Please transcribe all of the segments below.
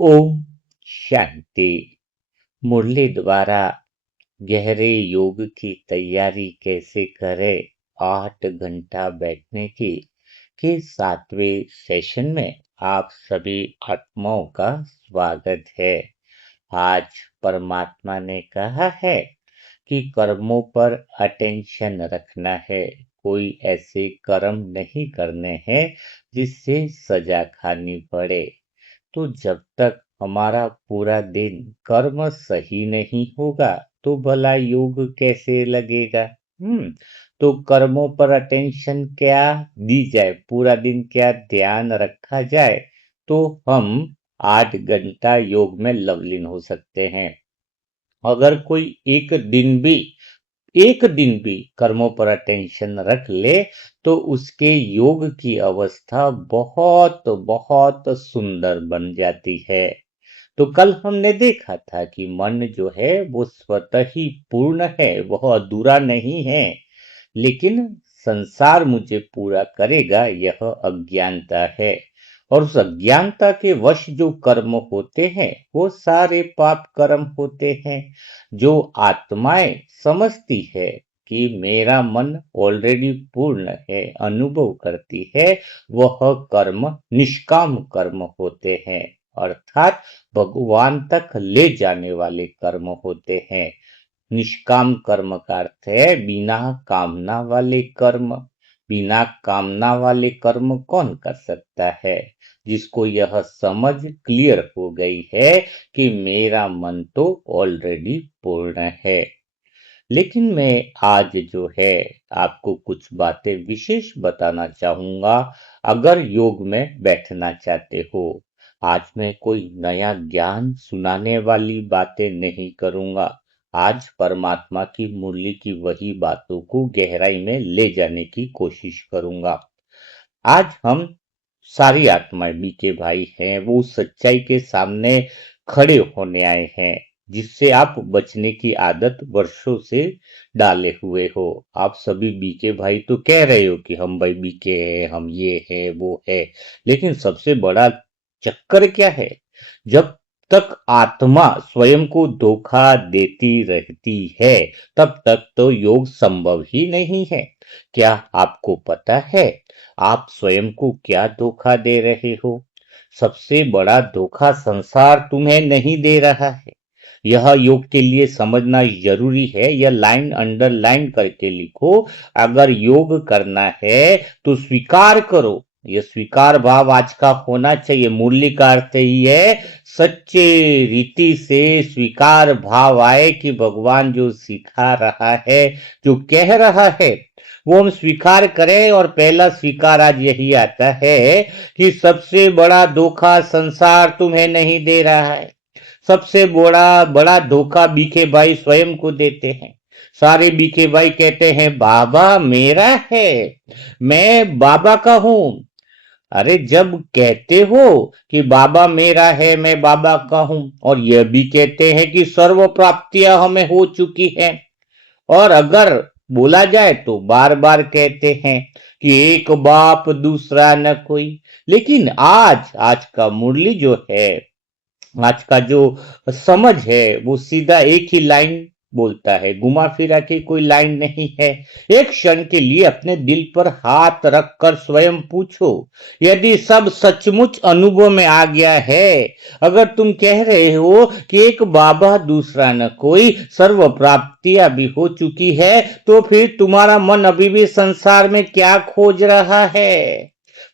ओम शांति। मुरली द्वारा गहरे योग की तैयारी कैसे करें, 8 घंटा बैठने की के 7वें सेशन में आप सभी आत्माओं का स्वागत है। आज परमात्मा ने कहा है कि कर्मों पर अटेंशन रखना है। कोई ऐसे कर्म नहीं करने हैं जिससे सजा खानी पड़े। तो जब तक हमारा पूरा दिन कर्म सही नहीं होगा तो भला योग कैसे लगेगा। तो कर्मों पर अटेंशन क्या दी जाए, पूरा दिन क्या ध्यान रखा जाए तो हम 8 घंटा योग में लवलीन हो सकते हैं। अगर कोई एक दिन भी कर्मों पर अटेंशन रख ले तो उसके योग की अवस्था बहुत बहुत सुंदर बन जाती है। तो कल हमने देखा था कि मन जो है वो स्वतः ही पूर्ण है, वह अधूरा नहीं है। लेकिन संसार मुझे पूरा करेगा, यह अज्ञानता है। और उस अज्ञानता के वश जो कर्म होते हैं वो सारे पाप कर्म होते हैं। जो आत्माएं समझती है कि मेरा मन ऑलरेडी पूर्ण है, अनुभव करती है, वह कर्म निष्काम कर्म होते हैं, अर्थात भगवान तक ले जाने वाले कर्म होते हैं। निष्काम कर्म का अर्थ है बिना कामना वाले कर्म। बिना कामना वाले कर्म कौन कर सकता है? जिसको यह समझ क्लियर हो गई है कि मेरा मन तो ऑलरेडी पूर्ण है। लेकिन मैं आज जो है आपको कुछ बातें विशेष बताना चाहूंगा। अगर योग में बैठना चाहते हो, आज मैं कोई नया ज्ञान सुनाने वाली बातें नहीं करूंगा। आज परमात्मा की मुरली की वही बातों को गहराई में ले जाने की कोशिश करूंगा। आज हम सारी आत्माएं बीके भाई हैं, वो सच्चाई के सामने खड़े होने आए हैं जिससे आप बचने की आदत वर्षों से डाले हुए हो। आप सभी बीके भाई तो कह रहे हो कि हम भाई बीके हैं, हम ये है वो है। लेकिन सबसे बड़ा चक्कर क्या है? जब तक आत्मा स्वयं को धोखा देती रहती है तब तक तो योग संभव ही नहीं है। क्या आपको पता है आप स्वयं को क्या धोखा दे रहे हो? सबसे बड़ा धोखा संसार तुम्हें नहीं दे रहा है। यह योग के लिए समझना जरूरी है। यह लाइन अंडरलाइन करके लिखो। अगर योग करना है तो स्वीकार करो। यह स्वीकार भाव आज का होना चाहिए। मुरली का अर्थ ही है सच्चे रीति से स्वीकार भाव आए कि भगवान जो सिखा रहा है, जो कह रहा है, वो हम स्वीकार करें। और पहला स्वीकार आज यही आता है कि सबसे बड़ा धोखा संसार तुम्हें नहीं दे रहा है। सबसे बड़ा बड़ा धोखा बीके भाई स्वयं को देते हैं। सारे बीके भाई कहते हैं बाबा मेरा है, मैं बाबा का हूं। अरे जब कहते हो कि बाबा मेरा है, मैं बाबा का हूं, और यह भी कहते हैं कि सर्व प्राप्तियां हमें हो चुकी हैं, और अगर बोला जाए तो बार बार कहते हैं कि एक बाप दूसरा न कोई। लेकिन आज आज का मुरली जो है, आज का जो समझ है, वो सीधा एक ही लाइन बोलता है, घुमा फिरा के कोई लाइन नहीं है। एक क्षण के लिए अपने दिल पर हाथ रखकर स्वयं पूछो, यदि सब सचमुच अनुभव में आ गया है, अगर तुम कह रहे हो कि एक बाबा दूसरा न कोई, सर्व प्राप्तियां भी हो चुकी है, तो फिर तुम्हारा मन अभी भी संसार में क्या खोज रहा है?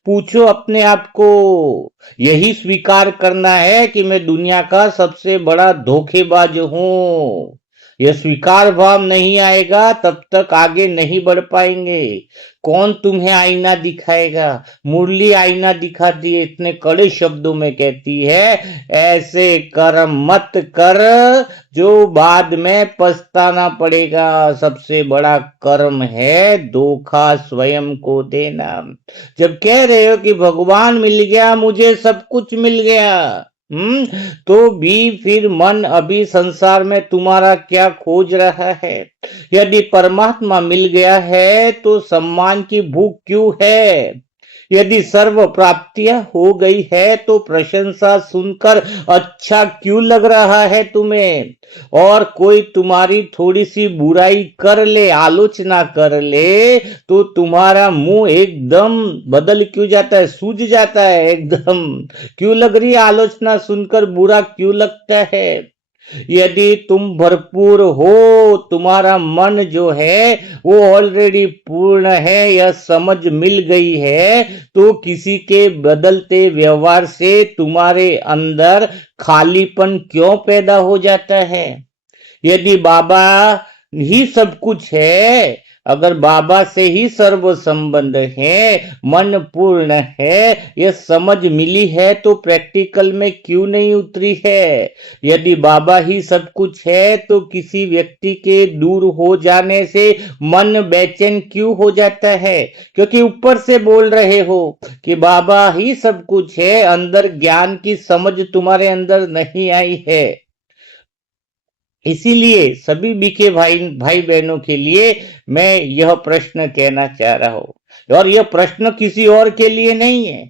पूछो अपने आप को। यही स्वीकार करना है कि मैं दुनिया का सबसे बड़ा धोखेबाज हूं। यह स्वीकार भाव नहीं आएगा तब तक आगे नहीं बढ़ पाएंगे। कौन तुम्हें आईना दिखाएगा? मुरली आईना दिखाती है, इतने कड़े शब्दों में कहती है ऐसे कर्म मत कर जो बाद में पछताना पड़ेगा। सबसे बड़ा कर्म है धोखा स्वयं को देना। जब कह रहे हो कि भगवान मिल गया, मुझे सब कुछ मिल गया, तो भी फिर मन अभी संसार में तुम्हारा क्या खोज रहा है? यदि परमात्मा मिल गया है तो सम्मान की भूख क्यों है? यदि सर्व प्राप्तियां हो गई है तो प्रशंसा सुनकर अच्छा क्यों लग रहा है तुम्हें? और कोई तुम्हारी थोड़ी सी बुराई कर ले, आलोचना कर ले, तो तुम्हारा मुंह एकदम बदल क्यों जाता है, सूज जाता है एकदम। क्यों लग रही है आलोचना सुनकर, बुरा क्यों लगता है? यदि तुम भरपूर हो, तुम्हारा मन जो है वो ऑलरेडी पूर्ण है, यह समझ मिल गई है, तो किसी के बदलते व्यवहार से तुम्हारे अंदर खालीपन क्यों पैदा हो जाता है? यदि बाबा ही सब कुछ है, अगर बाबा से ही सर्व संबंध है, मन पूर्ण है, यह समझ मिली है, तो प्रैक्टिकल में क्यों नहीं उतरी है? यदि बाबा ही सब कुछ है तो किसी व्यक्ति के दूर हो जाने से मन बेचैन क्यों हो जाता है? क्योंकि ऊपर से बोल रहे हो कि बाबा ही सब कुछ है, अंदर ज्ञान की समझ तुम्हारे अंदर नहीं आई है। इसीलिए सभी बीके भाई भाई बहनों के लिए मैं यह प्रश्न कहना चाह रहा हूं, और यह प्रश्न किसी और के लिए नहीं है,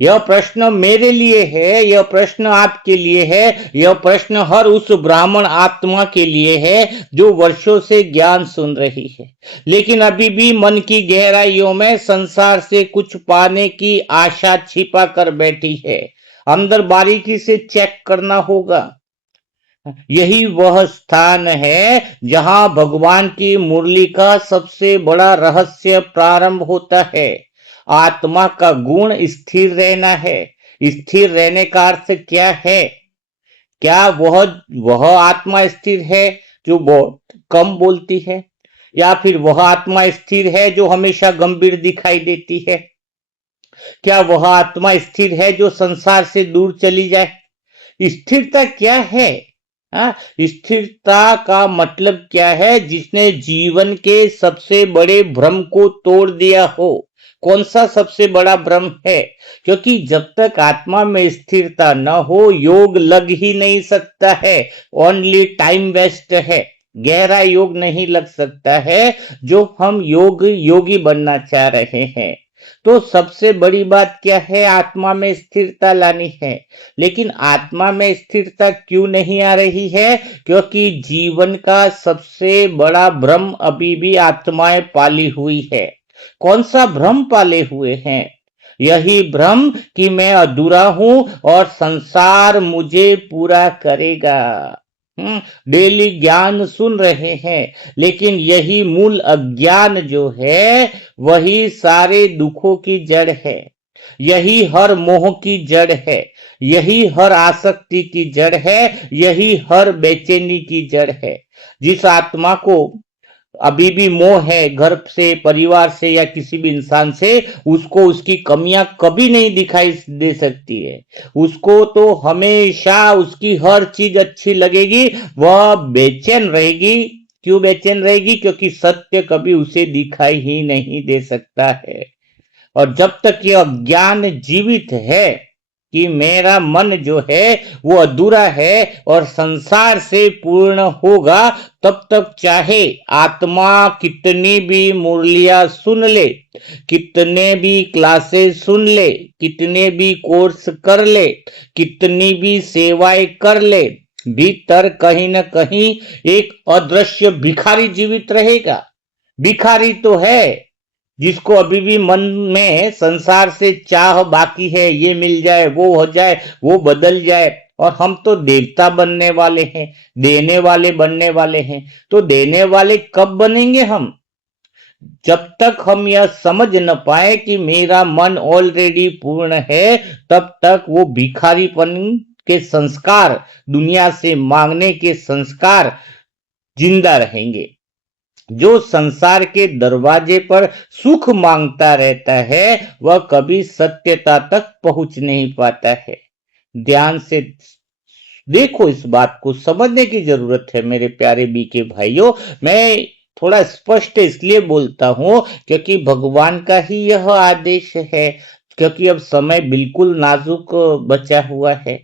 यह प्रश्न मेरे लिए है, यह प्रश्न आपके लिए है, यह प्रश्न हर उस ब्राह्मण आत्मा के लिए है जो वर्षों से ज्ञान सुन रही है, लेकिन अभी भी मन की गहराइयों में संसार से कुछ पाने की आशा छिपा कर बैठी है। अंदर बारीकी से चेक करना होगा। यही वह स्थान है जहां भगवान की मुरली का सबसे बड़ा रहस्य प्रारंभ होता है। आत्मा का गुण स्थिर रहना है। स्थिर रहने का अर्थ क्या है? क्या वह आत्मा स्थिर है जो बहुत कम बोलती है, या फिर वह आत्मा स्थिर है जो हमेशा गंभीर दिखाई देती है? क्या वह आत्मा स्थिर है जो संसार से दूर चली जाए? स्थिरता क्या है? हाँ, स्थिरता का मतलब क्या है? जिसने जीवन के सबसे बड़े भ्रम को तोड़ दिया हो। कौन सा सबसे बड़ा भ्रम है? क्योंकि जब तक आत्मा में स्थिरता न हो, योग लग ही नहीं सकता है, ओनली टाइम वेस्ट है। गहरा योग नहीं लग सकता है जो हम योगी बनना चाह रहे हैं। तो सबसे बड़ी बात क्या है? आत्मा में स्थिरता लानी है। लेकिन आत्मा में स्थिरता क्यों नहीं आ रही है? क्योंकि जीवन का सबसे बड़ा भ्रम अभी भी आत्माएं पाली हुई है। कौन सा भ्रम पाले हुए हैं? यही भ्रम कि मैं अधूरा हूं और संसार मुझे पूरा करेगा। डेली ज्ञान सुन रहे हैं, लेकिन यही मूल अज्ञान जो है वही सारे दुखों की जड़ है, यही हर मोह की जड़ है, यही हर आसक्ति की जड़ है, यही हर बेचैनी की जड़ है। जिस आत्मा को अभी भी मोह है घर से, परिवार से या किसी भी इंसान से, उसको उसकी कमियां कभी नहीं दिखाई दे सकती है। उसको तो हमेशा उसकी हर चीज अच्छी लगेगी, वह बेचैन रहेगी। क्यों बेचैन रहेगी? क्योंकि सत्य कभी उसे दिखाई ही नहीं दे सकता है। और जब तक यह ज्ञान जीवित है कि मेरा मन जो है वो अधूरा है और संसार से पूर्ण होगा, तब तक चाहे आत्मा कितनी भी मुरलियां सुन ले, कितने भी क्लासेस सुन ले, कितने भी कोर्स कर ले, कितनी भी सेवाएं कर ले, भीतर कहीं न कहीं एक अदृश्य भिखारी जीवित रहेगा। भिखारी तो है जिसको अभी भी मन में संसार से चाह बाकी है, ये मिल जाए, वो हो जाए, वो बदल जाए। और हम तो देवता बनने वाले हैं, देने वाले बनने वाले हैं। तो देने वाले कब बनेंगे हम? जब तक हम यह समझ न पाए कि मेरा मन ऑलरेडी पूर्ण है, तब तक वो भिखारीपन के संस्कार, दुनिया से मांगने के संस्कार जिंदा रहेंगे। जो संसार के दरवाजे पर सुख मांगता रहता है, वह कभी सत्यता तक पहुंच नहीं पाता है। ध्यान से देखो, इस बात को समझने की जरूरत है मेरे प्यारे बीके भाइयों। मैं थोड़ा स्पष्ट इसलिए बोलता हूं क्योंकि भगवान का ही यह आदेश है, क्योंकि अब समय बिल्कुल नाजुक बचा हुआ है।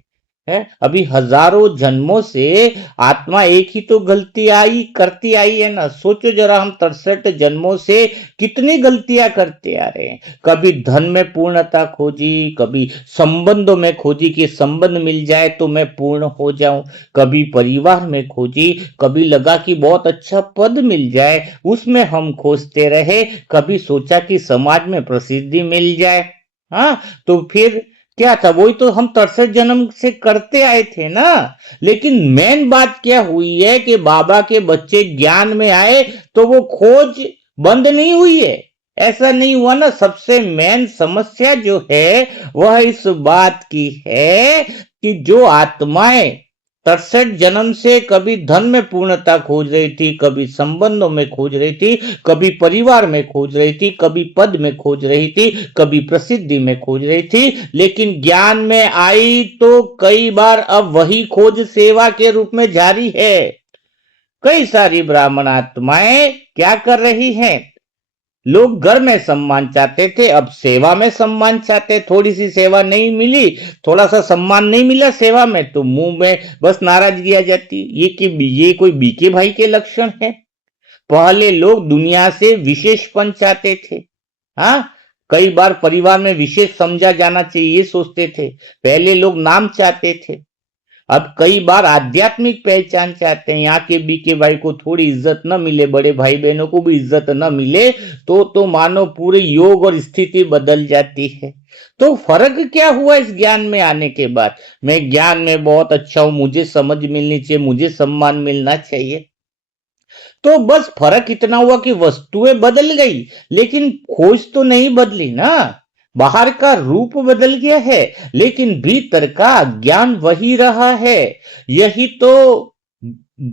है। अभी हजारों जन्मों से आत्मा एक ही तो गलती आई करती आई है ना। सोचो जरा, हम 63 जन्मों से कितनी गलतियां करते आ रहे हैं। कभी धन में पूर्णता खोजी, कभी संबंधों में खोजी कि संबंध मिल जाए तो मैं पूर्ण हो जाऊं, कभी परिवार में खोजी, कभी लगा कि बहुत अच्छा पद मिल जाए उसमें हम खोजते रहे, कभी सोचा कि समाज में प्रसिद्धि मिल जाए। हाँ, तो फिर क्या था, वही तो हम 63 जन्म से करते आए थे ना। लेकिन मेन बात क्या हुई है कि बाबा के बच्चे ज्ञान में आए तो वो खोज बंद नहीं हुई है। ऐसा नहीं हुआ ना। सबसे मेन समस्या जो है वह इस बात की है कि जो आत्माएं 63 जन्म से कभी धन में पूर्णता खोज रही थी, कभी संबंधों में खोज रही थी, कभी परिवार में खोज रही थी, कभी पद में खोज रही थी, कभी प्रसिद्धि में खोज रही थी, लेकिन ज्ञान में आई तो कई बार अब वही खोज सेवा के रूप में जारी है। कई सारी ब्राह्मण आत्माएं क्या कर रही हैं, लोग घर में सम्मान चाहते थे, अब सेवा में सम्मान चाहते। थोड़ी सी सेवा नहीं मिली, थोड़ा सा सम्मान नहीं मिला सेवा में, तो मुंह में बस नाराजगी आ जाती। ये कोई बीके भाई के लक्षण है। पहले लोग दुनिया से विशेषपन चाहते थे। हाँ, कई बार परिवार में विशेष समझा जाना चाहिए ये सोचते थे। पहले लोग नाम चाहते थे, अब कई बार आध्यात्मिक पहचान चाहते हैं। यहाँ के बीके भाई को थोड़ी इज्जत न मिले, बड़े भाई बहनों को भी इज्जत न मिले तो मानो पूरे योग और स्थिति बदल जाती है। तो फर्क क्या हुआ इस ज्ञान में आने के बाद? मैं ज्ञान में बहुत अच्छा हूं, मुझे समझ मिलनी चाहिए, मुझे सम्मान मिलना चाहिए। तो बस फर्क इतना हुआ कि वस्तुएं बदल गई, लेकिन खोज तो नहीं बदली ना। बाहर का रूप बदल गया है, लेकिन भीतर का ज्ञान वही रहा है। यही तो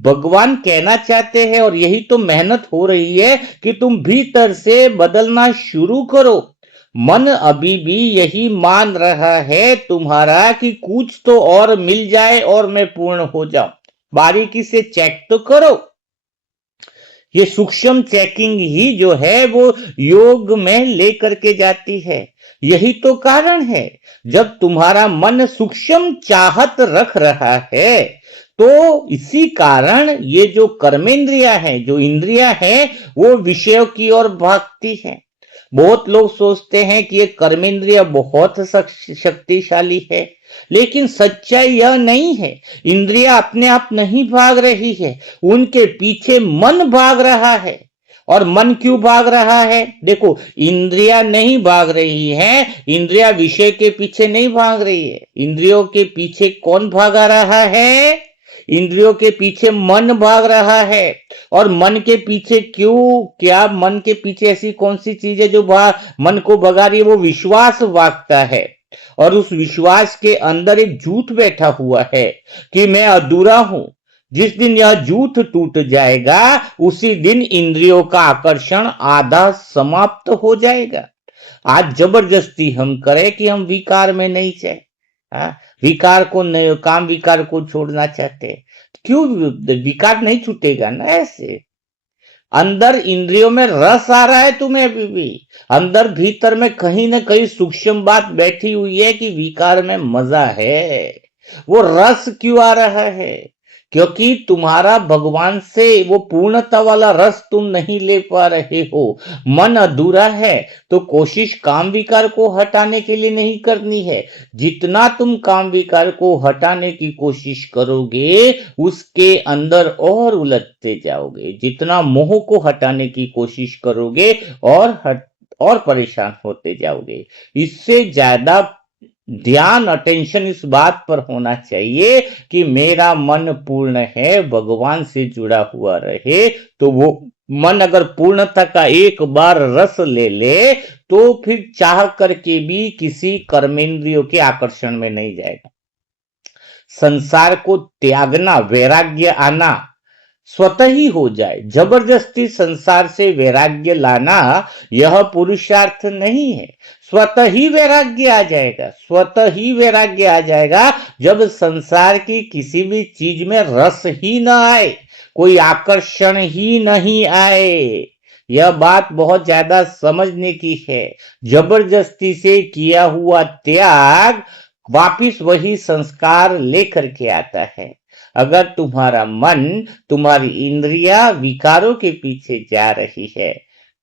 भगवान कहना चाहते हैं और यही तो मेहनत हो रही है कि तुम भीतर से बदलना शुरू करो। मन अभी भी यही मान रहा है तुम्हारा कि कुछ तो और मिल जाए और मैं पूर्ण हो जाऊं। बारीकी से चेक तो करो। ये सूक्ष्म चेकिंग ही जो है वो योग में लेकर के जाती है। यही तो कारण है, जब तुम्हारा मन सूक्ष्म चाहत रख रहा है तो इसी कारण ये जो कर्मेंद्रियां हैं, जो इंद्रियां हैं, वो विषयों की ओर भागती हैं। बहुत लोग सोचते हैं कि ये कर्मेंद्रिय बहुत शक्तिशाली है, लेकिन सच्चाई यह नहीं है। इंद्रियां अपने आप नहीं भाग रही है, उनके पीछे मन भाग रहा है। और मन क्यों भाग रहा है? देखो, इंद्रियां नहीं भाग रही हैं, इंद्रियां विषय के पीछे नहीं भाग रही है। इंद्रियों के पीछे कौन भागा रहा है? इंद्रियों के पीछे मन भाग रहा है। और मन के पीछे क्यों? क्या मन के पीछे ऐसी कौन सी चीज है जो मन को भगा रही है? वो विश्वास भागता है। और उस विश्वास के अंदर एक झूठ बैठा हुआ है कि मैं अधूरा हूं। जिस दिन यह झूठ टूट जाएगा उसी दिन इंद्रियों का आकर्षण आधा समाप्त हो जाएगा। आज जबरदस्ती हम करें कि हम विकार में नहीं चाहे, विकार को नहीं, काम विकार को छोड़ना चाहते, क्यों? विकार नहीं छूटेगा ना ऐसे। अंदर इंद्रियों में रस आ रहा है तुम्हें अभी भी, अंदर भीतर में कहीं ना कहीं सूक्ष्म बात बैठी हुई है कि विकार में मजा है। वो रस क्यों आ रहा है? क्योंकि तुम्हारा भगवान से वो पूर्णता वाला रस तुम नहीं ले पा रहे हो। मन अधूरा है तो कोशिश काम विकार को हटाने के लिए नहीं करनी है। जितना तुम काम विकार को हटाने की कोशिश करोगे उसके अंदर और उलझते जाओगे। जितना मोह को हटाने की कोशिश करोगे और परेशान होते जाओगे। इससे ज्यादा ध्यान, अटेंशन इस बात पर होना चाहिए कि मेरा मन पूर्ण है, भगवान से जुड़ा हुआ रहे। तो वो मन अगर पूर्णता का एक बार रस ले ले तो फिर चाह करके भी किसी कर्मेंद्रियों के आकर्षण में नहीं जाएगा। संसार को त्यागना, वैराग्य आना स्वतः ही हो जाए। जबरदस्ती संसार से वैराग्य लाना यह पुरुषार्थ नहीं है। स्वतः ही वैराग्य आ जाएगा, स्वतः ही वैराग्य आ जाएगा जब संसार की किसी भी चीज में रस ही न आए, कोई आकर्षण ही नहीं आए। यह बात बहुत ज्यादा समझने की है। जबरदस्ती से किया हुआ त्याग वापिस वही संस्कार लेकर के आता है। अगर तुम्हारा मन, तुम्हारी इंद्रिया विकारों के पीछे जा रही है,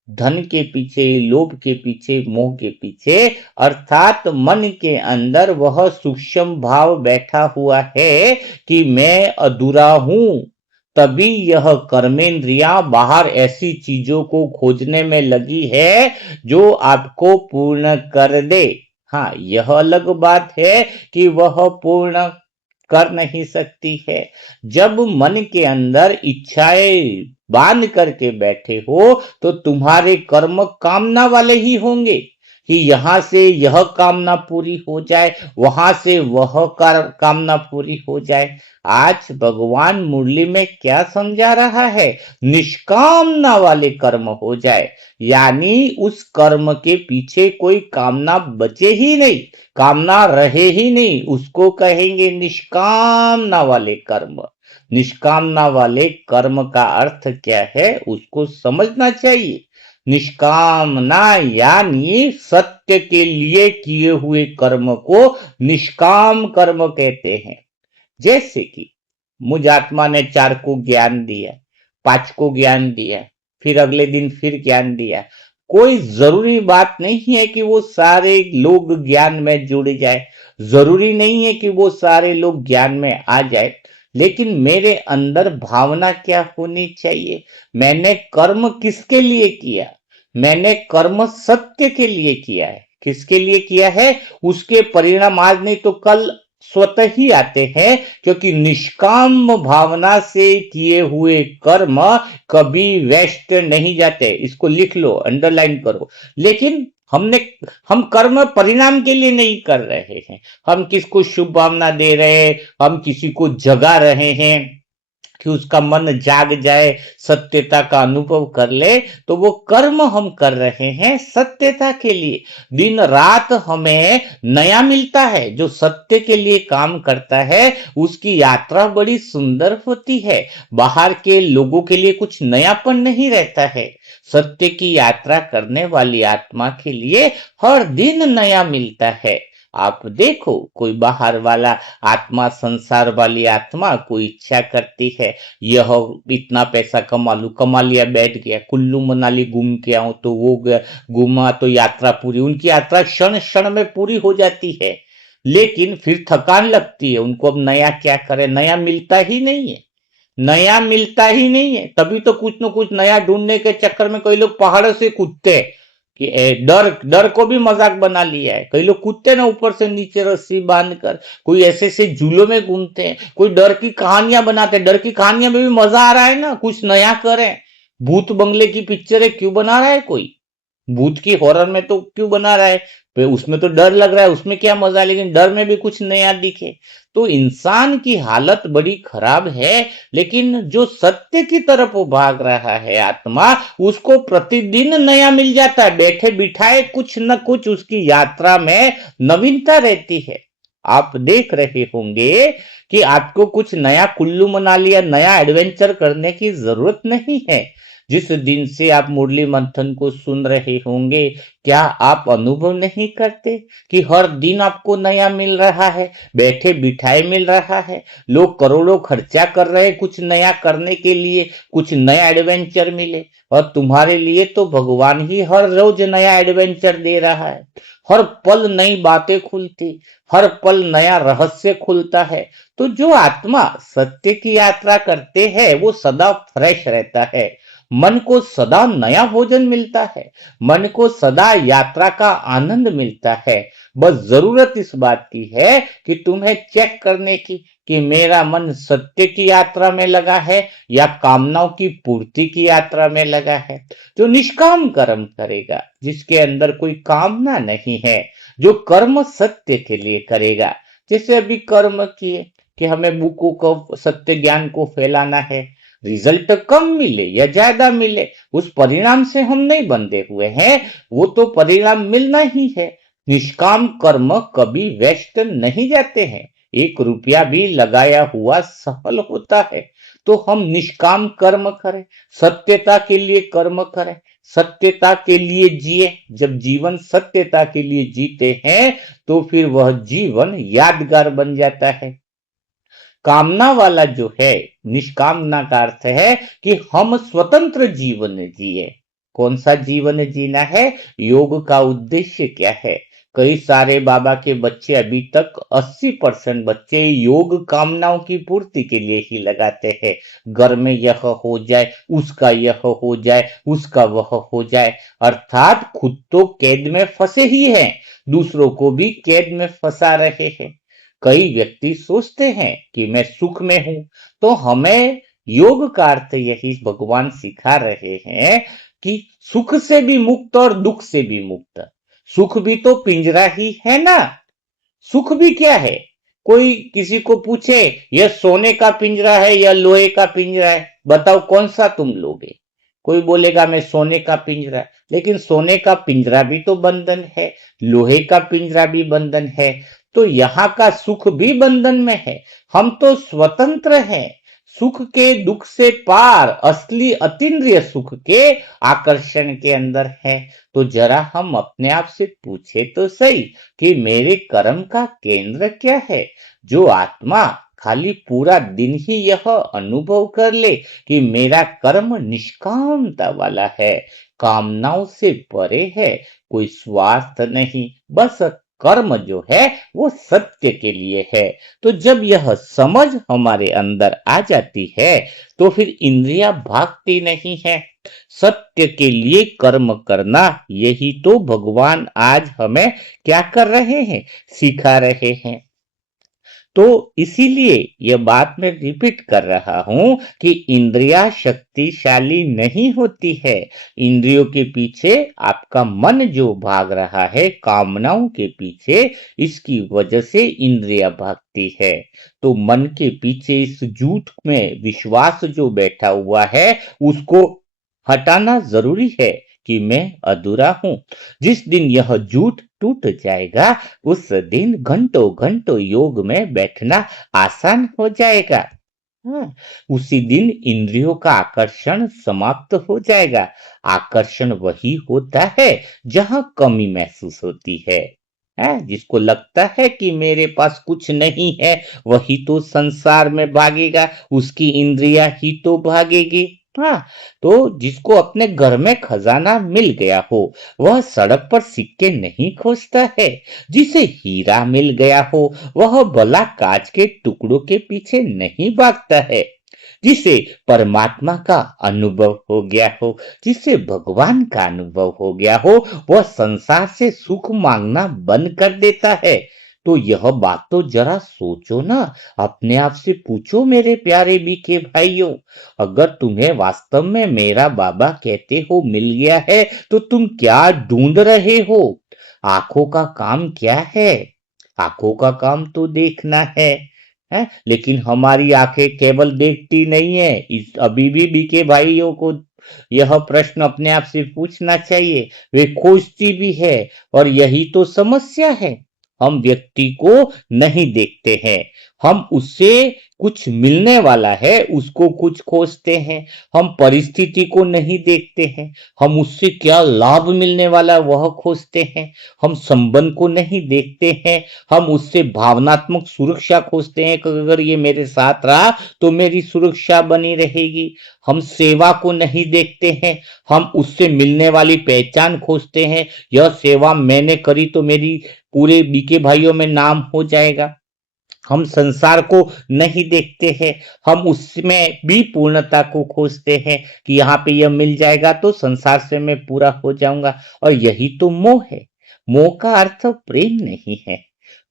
धन के पीछे, लोभ के पीछे, मोह के पीछे, अर्थात मन के अंदर वह सूक्ष्म भाव बैठा हुआ है कि मैं अधूरा हूं, तभी यह कर्मेंद्रियां बाहर ऐसी चीजों को खोजने में लगी है जो आपको पूर्ण कर दे। हाँ, यह अलग बात है कि वह पूर्ण कर नहीं सकती है। जब मन के अंदर इच्छाएं बांध करके बैठे हो तो तुम्हारे कर्म कामना वाले ही होंगे कि यहां से यह कामना पूरी हो जाए, वहां से वह कामना पूरी हो जाए। आज भगवान मुरली में क्या समझा रहा है? निष्कामना वाले कर्म हो जाए, यानी उस कर्म के पीछे कोई कामना बचे ही नहीं, कामना रहे ही नहीं, उसको कहेंगे निष्कामना वाले कर्म। निष्कामना वाले कर्म का अर्थ क्या है उसको समझना चाहिए। निष्कामना यानी सत्य के लिए किए हुए कर्म को निष्काम कर्म कहते हैं। जैसे कि मुझ आत्मा ने 4 को ज्ञान दिया, 5 को ज्ञान दिया, फिर अगले दिन फिर ज्ञान दिया। कोई जरूरी बात नहीं है कि वो सारे लोग ज्ञान में जुड़ जाए, जरूरी नहीं है कि वो सारे लोग ज्ञान में आ जाए, लेकिन मेरे अंदर भावना क्या होनी चाहिए? मैंने कर्म किसके लिए किया? मैंने कर्म सत्य के लिए किया है। किसके लिए किया है? उसके परिणाम आज नहीं तो कल स्वतः ही आते हैं, क्योंकि निष्काम भावना से किए हुए कर्म कभी वेस्ट नहीं जाते। इसको लिख लो, अंडरलाइन करो। लेकिन हम कर्म परिणाम के लिए नहीं कर रहे हैं, हम किसको शुभ भावना दे रहे हैं, हम किसी को जगा रहे हैं कि उसका मन जाग जाए, सत्यता का अनुभव कर ले, तो वो कर्म हम कर रहे हैं सत्यता के लिए। दिन रात हमें नया मिलता है। जो सत्य के लिए काम करता है उसकी यात्रा बड़ी सुंदर होती है। बाहर के लोगों के लिए कुछ नयापन नहीं रहता है। सत्य की यात्रा करने वाली आत्मा के लिए हर दिन नया मिलता है। आप देखो, कोई बाहर वाला आत्मा, संसार वाली आत्मा कोई इच्छा करती है, यह इतना पैसा कमा लूं, कमा लिया, बैठ गया, कुल्लू मनाली घूम के आऊं, तो वो घूमा तो यात्रा पूरी। उनकी यात्रा क्षण क्षण में पूरी हो जाती है, लेकिन फिर थकान लगती है उनको। अब नया क्या करे? नया मिलता ही नहीं है, नया मिलता ही नहीं है। तभी तो कुछ न कुछ नया ढूंढने के चक्कर में कई लोग पहाड़ों से कूदते हैं कि डर डर को भी मजाक बना लिया है। कई लोग कूदते ना ऊपर से नीचे रस्सी बांध कर, कोई ऐसे ऐसे झूलों में घूमते हैं, कोई डर की कहानियां बनाते हैं। डर की कहानियां में भी मजा आ रहा है ना, कुछ नया करें। भूत बंगले की पिक्चरें क्यों बना रहा है कोई? भूत की हॉरर में तो क्यों बना रहा है? उसमें तो डर लग रहा है, उसमें क्या मजा है, लेकिन डर में भी कुछ नया दिखे। तो इंसान की हालत बड़ी खराब है, लेकिन जो सत्य की तरफ वो भाग रहा है आत्मा, उसको प्रतिदिन नया मिल जाता है। बैठे बिठाए कुछ न कुछ उसकी यात्रा में नवीनता रहती है। आप देख रहे होंगे कि आपको कुछ नया कुल्लू मनाली या नया एडवेंचर करने की जरूरत नहीं है। जिस दिन से आप मुरली मंथन को सुन रहे होंगे, क्या आप अनुभव नहीं करते कि हर दिन आपको नया मिल रहा है, बैठे बिठाए मिल रहा है? लोग करोड़ों खर्चा कर रहे हैं कुछ नया करने के लिए, कुछ नया एडवेंचर मिले, और तुम्हारे लिए तो भगवान ही हर रोज नया एडवेंचर दे रहा है। हर पल नई बातें खुलती, हर पल नया रहस्य खुलता है। तो जो आत्मा सत्य की यात्रा करते हैं वो सदा फ्रेश रहता है, मन को सदा नया भोजन मिलता है, मन को सदा यात्रा का आनंद मिलता है। बस जरूरत इस बात की है कि तुम्हें चेक करने की कि मेरा मन सत्य की यात्रा में लगा है या कामनाओं की पूर्ति की यात्रा में लगा है। जो निष्काम कर्म करेगा, जिसके अंदर कोई कामना नहीं है, जो कर्म सत्य के लिए करेगा, जैसे अभी कर्म किए कि हमें बुकों को, सत्य ज्ञान को फैलाना है, रिजल्ट कम मिले या ज्यादा मिले, उस परिणाम से हम नहीं बंधे हुए हैं, वो तो परिणाम मिलना ही है। निष्काम कर्म कभी वेस्ट नहीं जाते हैं। 1 रुपया भी लगाया हुआ सफल होता है। तो हम निष्काम कर्म करें, सत्यता के लिए कर्म करें, सत्यता के लिए जिए। जब जीवन सत्यता के लिए जीते हैं तो फिर वह जीवन यादगार बन जाता है। कामना वाला जो है, निष्कामना का अर्थ है कि हम स्वतंत्र जीवन जिए। कौन सा जीवन जीना है? योग का उद्देश्य क्या है? कई सारे बाबा के बच्चे अभी तक 80% बच्चे योग कामनाओं की पूर्ति के लिए ही लगाते हैं। घर में यह हो जाए, उसका यह हो जाए, उसका वह हो जाए, अर्थात खुद तो कैद में फंसे ही हैं, दूसरों को भी कैद में फंसा रहे हैं। कई व्यक्ति सोचते हैं कि मैं सुख में हूं, तो हमें योग का अर्थ यही भगवान सिखा रहे हैं कि सुख से भी मुक्त और दुख से भी मुक्त। सुख भी तो पिंजरा ही है ना। सुख भी क्या है? कोई किसी को पूछे यह सोने का पिंजरा है या लोहे का पिंजरा है, बताओ कौन सा तुम लोगे? कोई बोलेगा मैं सोने का पिंजरा। लेकिन सोने का पिंजरा भी तो बंधन है, लोहे का पिंजरा भी बंधन है। तो यहाँ का सुख भी बंधन में है। हम तो स्वतंत्र हैं, सुख के दुख से पार, असली अतीन्द्रिय सुख के आकर्षण के अंदर है। तो जरा हम अपने आप से पूछे तो सही कि मेरे कर्म का केंद्र क्या है? जो आत्मा खाली पूरा दिन ही यह अनुभव कर ले कि मेरा कर्म निष्कामता वाला है, कामनाओं से परे है, कोई स्वार्थ नहीं, बस कर्म जो है वो सत्य के लिए है। तो जब यह समझ हमारे अंदर आ जाती है तो फिर इंद्रियां भागती नहीं है। सत्य के लिए कर्म करना, यही तो भगवान आज हमें क्या कर रहे हैं? सिखा रहे हैं। तो इसीलिए यह बात मैं रिपीट कर रहा हूं कि इंद्रियां शक्तिशाली नहीं होती है। इंद्रियों के पीछे आपका मन जो भाग रहा है, कामनाओं के पीछे, इसकी वजह से इंद्रियां भागती है। तो मन के पीछे इस झूठ में विश्वास जो बैठा हुआ है, उसको हटाना जरूरी है कि मैं अधूरा हूं। जिस दिन यह झूठ टूट जाएगा, उस दिन घंटों घंटों योग में बैठना आसान हो जाएगा। हाँ, उसी दिन इंद्रियों का आकर्षण समाप्त हो जाएगा। आकर्षण वही होता है जहां कमी महसूस होती है। जिसको लगता है कि मेरे पास कुछ नहीं है, वही तो संसार में भागेगा, उसकी इंद्रियां ही तो भागेगी। हाँ, तो जिसको अपने घर में खजाना मिल गया हो, वह सड़क पर सिक्के नहीं खोजता है। जिसे हीरा मिल गया हो, वह भला कांच के टुकड़ों के पीछे नहीं भागता है। जिसे परमात्मा का अनुभव हो गया हो, जिसे भगवान का अनुभव हो गया हो, वह संसार से सुख मांगना बंद कर देता है। तो यह बात तो जरा सोचो ना, अपने आप से पूछो मेरे प्यारे बीके भाइयों। अगर तुम्हें वास्तव में मेरा बाबा कहते हो मिल गया है, तो तुम क्या ढूंढ रहे हो? आंखों का काम क्या है? आंखों का काम तो देखना है, लेकिन हमारी आंखें केवल देखती नहीं है। इस अभी भी बीके भाइयों को यह प्रश्न अपने आप से पूछना चाहिए, वे खोजती भी है। और यही तो समस्या है, हम व्यक्ति को नहीं देखते हैं, हम उससे कुछ मिलने वाला है उसको कुछ खोजते हैं। हम परिस्थिति को नहीं देखते हैं, हम उससे क्या लाभ मिलने वाला वह खोजते हैं। हम संबंध को नहीं देखते हैं, हम उससे भावनात्मक सुरक्षा खोजते हैं कि अगर ये मेरे साथ रहा तो मेरी सुरक्षा बनी रहेगी। हम सेवा को नहीं देखते हैं, हम उससे मिलने वाली पहचान खोजते हैं, यह सेवा मैंने करी तो मेरी पूरे बीके भाइयों में नाम हो जाएगा। हम संसार को नहीं देखते हैं, हम उसमें भी पूर्णता को खोजते हैं कि यहाँ पे यह मिल जाएगा तो संसार से मैं पूरा हो जाऊंगा। और यही तो मोह है। मोह का अर्थ प्रेम नहीं है,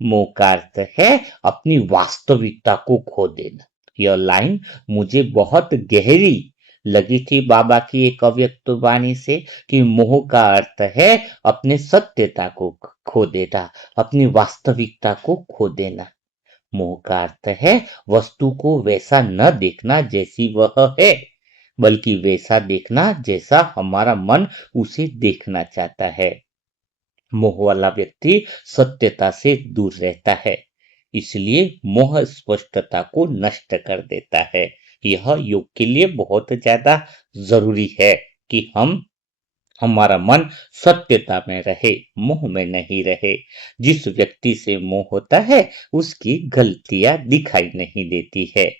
मोह का अर्थ है अपनी वास्तविकता को खो देना। यह लाइन मुझे बहुत गहरी लगी थी बाबा की एक अव्यक्त वाणी से, कि मोह का अर्थ है अपने सत्यता को खो देना, अपनी वास्तविकता को खो देना। मोह का अर्थ है वस्तु को वैसा न देखना जैसी वह है, बल्कि वैसा देखना जैसा हमारा मन उसे देखना चाहता है। मोह वाला व्यक्ति सत्यता से दूर रहता है, इसलिए मोह स्पष्टता को नष्ट कर देता है। यह योग के लिए बहुत ज्यादा जरूरी है कि हम हमारा मन सत्यता में रहे, मोह में नहीं रहे। जिस व्यक्ति से मोह होता है, उसकी गलतियां दिखाई नहीं देती है।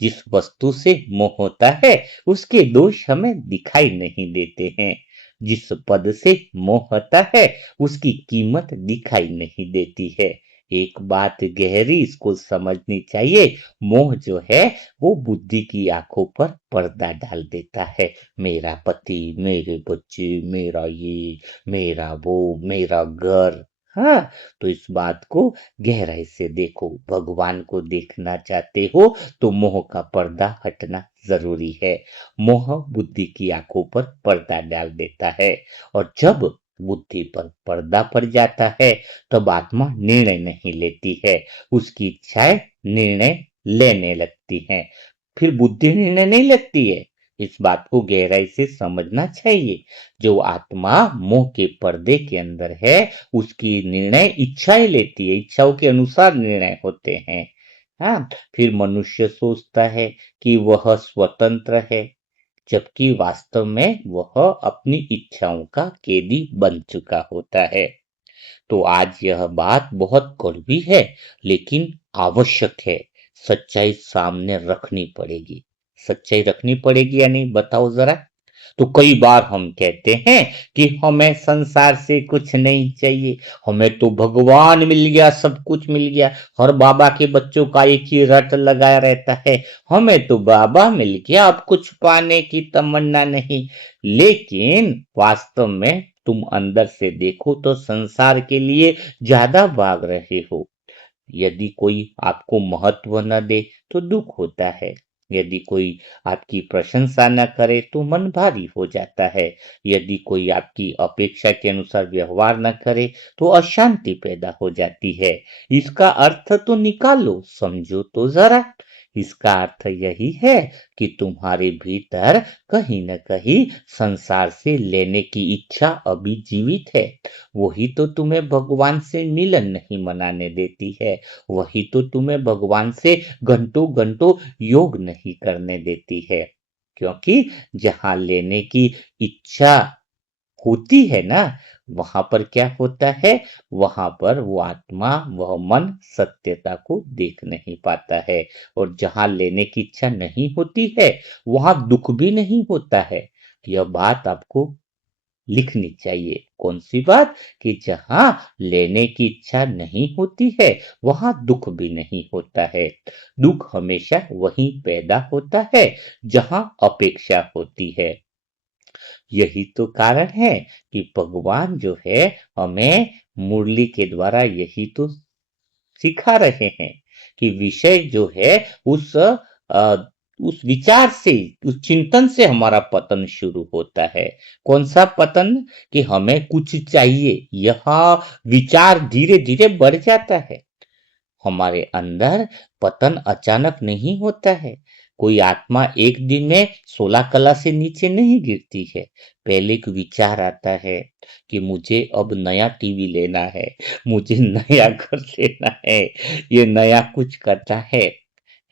जिस वस्तु से मोह होता है, उसके दोष हमें दिखाई नहीं देते हैं। जिस पद से मोह होता है, उसकी कीमत दिखाई नहीं देती है। एक बात गहरी इसको समझनी चाहिए, मोह जो है वो बुद्धि की आंखों पर पर्दा डाल देता है। मेरा पति, मेरे बच्चे, मेरा ये, मेरा वो, मेरा घर। हाँ, तो इस बात को गहराई से देखो। भगवान को देखना चाहते हो तो मोह का पर्दा हटना जरूरी है। मोह बुद्धि की आंखों पर पर्दा डाल देता है, और जब बुद्धि पर पर्दा पड़ जाता है, तब आत्मा निर्णय नहीं लेती है, उसकी इच्छाएं निर्णय लेने लगती हैं। फिर बुद्धि निर्णय नहीं लगती है। इस बात को गहराई से समझना चाहिए। जो आत्मा मोह के पर्दे के अंदर है, उसकी निर्णय इच्छाएं लेती है, इच्छाओं के अनुसार निर्णय होते हैं। हाँ, फिर मनुष्य सोचता है कि वह स्वतंत्र है, जबकि वास्तव में वह अपनी इच्छाओं का कैदी बन चुका होता है। तो आज यह बात बहुत कड़वी है, लेकिन आवश्यक है। सच्चाई सामने रखनी पड़ेगी। सच्चाई रखनी पड़ेगी या नहीं, बताओ जरा। तो कई बार हम कहते हैं कि हमें संसार से कुछ नहीं चाहिए, हमें तो भगवान मिल गया, सब कुछ मिल गया। हर बाबा के बच्चों का एक ही रट लगा रहता है, हमें तो बाबा मिल गया, अब कुछ पाने की तमन्ना नहीं। लेकिन वास्तव में तुम अंदर से देखो तो संसार के लिए ज्यादा भाग रहे हो। यदि कोई आपको महत्व न दे तो दुख होता है। यदि कोई आपकी प्रशंसा न करे तो मन भारी हो जाता है। यदि कोई आपकी अपेक्षा के अनुसार व्यवहार न करे तो अशांति पैदा हो जाती है। इसका अर्थ तो निकालो, समझो तो जरा। इसका अर्थ यही है कि तुम्हारे भीतर कहीं न कहीं संसार से लेने की इच्छा अभी जीवित है। वही तो तुम्हें भगवान से मिलन नहीं मनाने देती है। वही तो तुम्हें भगवान से घंटों घंटों योग नहीं करने देती है। क्योंकि जहां लेने की इच्छा होती है ना, वहां पर क्या होता है, वहां पर वो आत्मा, वह मन सत्यता को देख नहीं पाता है। और जहां लेने की इच्छा नहीं होती है, वहां दुख भी नहीं होता है। यह बात आपको लिखनी चाहिए। कौन सी बात? कि जहां लेने की इच्छा नहीं होती है, वहां दुख भी नहीं होता है। दुख हमेशा वहीं पैदा होता है जहां अपेक्षा होती है। यही तो कारण है कि भगवान जो है हमें मुरली के द्वारा यही तो सिखा रहे हैं कि विषय जो है उस उस विचार से, उस चिंतन से हमारा पतन शुरू होता है। कौन सा पतन? कि हमें कुछ चाहिए, यह विचार धीरे धीरे बढ़ जाता है। हमारे अंदर पतन अचानक नहीं होता है। कोई आत्मा एक दिन में 16 कला से नीचे नहीं गिरती है। पहले एक विचार आता है कि मुझे अब नया टीवी लेना है, मुझे नया घर लेना है, ये नया कुछ करना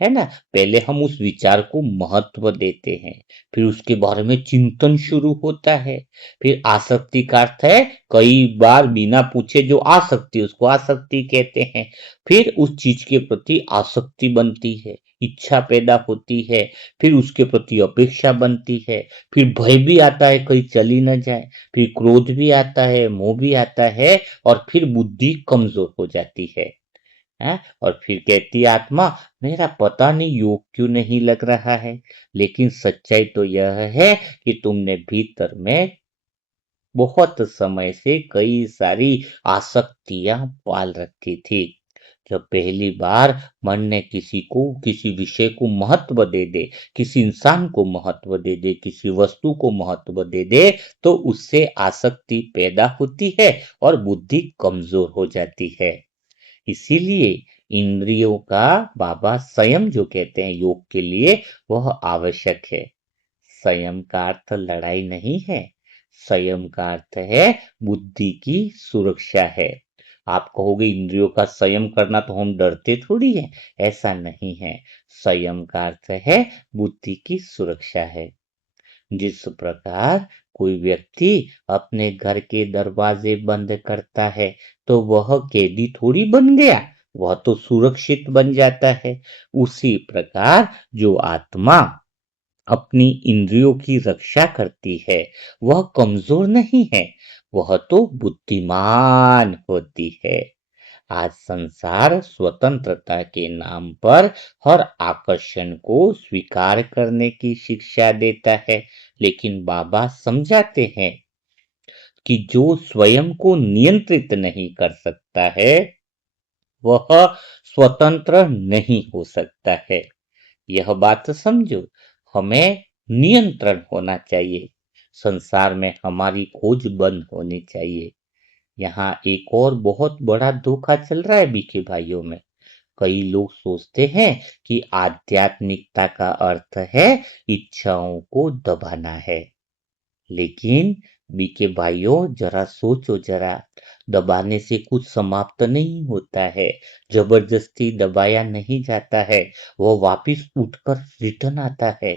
है ना? पहले हम उस विचार को महत्व देते हैं, फिर उसके बारे में चिंतन शुरू होता है। फिर आसक्ति का अर्थ है कई बार बिना पूछे जो आसक्ति, उसको आसक्ति कहते हैं। फिर उस चीज के प्रति आसक्ति बनती है, इच्छा पैदा होती है, फिर उसके प्रति अपेक्षा बनती है, फिर भय भी आता है कहीं चली न जाए, फिर क्रोध भी आता है, मोह भी आता है, और फिर बुद्धि कमजोर हो जाती है। और फिर कहती है आत्मा, मेरा पता नहीं योग क्यों नहीं लग रहा है। लेकिन सच्चाई तो यह है कि तुमने भीतर में बहुत समय से कई सारी आसक्तियां पाल रखी थी। जब पहली बार मन ने किसी को, किसी विषय को महत्व दे दे, किसी इंसान को महत्व दे दे, किसी वस्तु को महत्व दे दे, तो उससे आसक्ति पैदा होती है और बुद्धि कमजोर हो जाती है। इसीलिए इंद्रियों का बाबा संयम जो कहते हैं योग के लिए, वह आवश्यक है। संयम का अर्थ लड़ाई नहीं है। संयम का अर्थ है बुद्धि की सुरक्षा है। आप कहोगे इंद्रियों का संयम करना तो हम डरते थोड़ी है, ऐसा नहीं है। संयम का अर्थ है बुद्धि की सुरक्षा है। जिस प्रकार कोई व्यक्ति अपने घर के दरवाजे बंद करता है तो वह कैदी थोड़ी बन गया, वह तो सुरक्षित बन जाता है। उसी प्रकार जो आत्मा अपनी इंद्रियों की रक्षा करती है वह कमजोर नहीं है, वह तो बुद्धिमान होती है। आज संसार स्वतंत्रता के नाम पर हर आकर्षण को स्वीकार करने की शिक्षा देता है, लेकिन बाबा समझाते हैं कि जो स्वयं को नियंत्रित नहीं कर सकता है वह स्वतंत्र नहीं हो सकता है। यह बात समझो, हमें नियंत्रण होना चाहिए, संसार में हमारी खोज बंद होनी चाहिए। यहाँ एक और बहुत बड़ा धोखा चल रहा है बीके भाइयों में। कई लोग सोचते हैं कि आध्यात्मिकता का अर्थ है इच्छाओं को दबाना है, लेकिन बीके भाइयों जरा सोचो जरा, दबाने से कुछ समाप्त नहीं होता है, जबरदस्ती दबाया नहीं जाता है, वो वापिस उठकर रिटर्न आता है।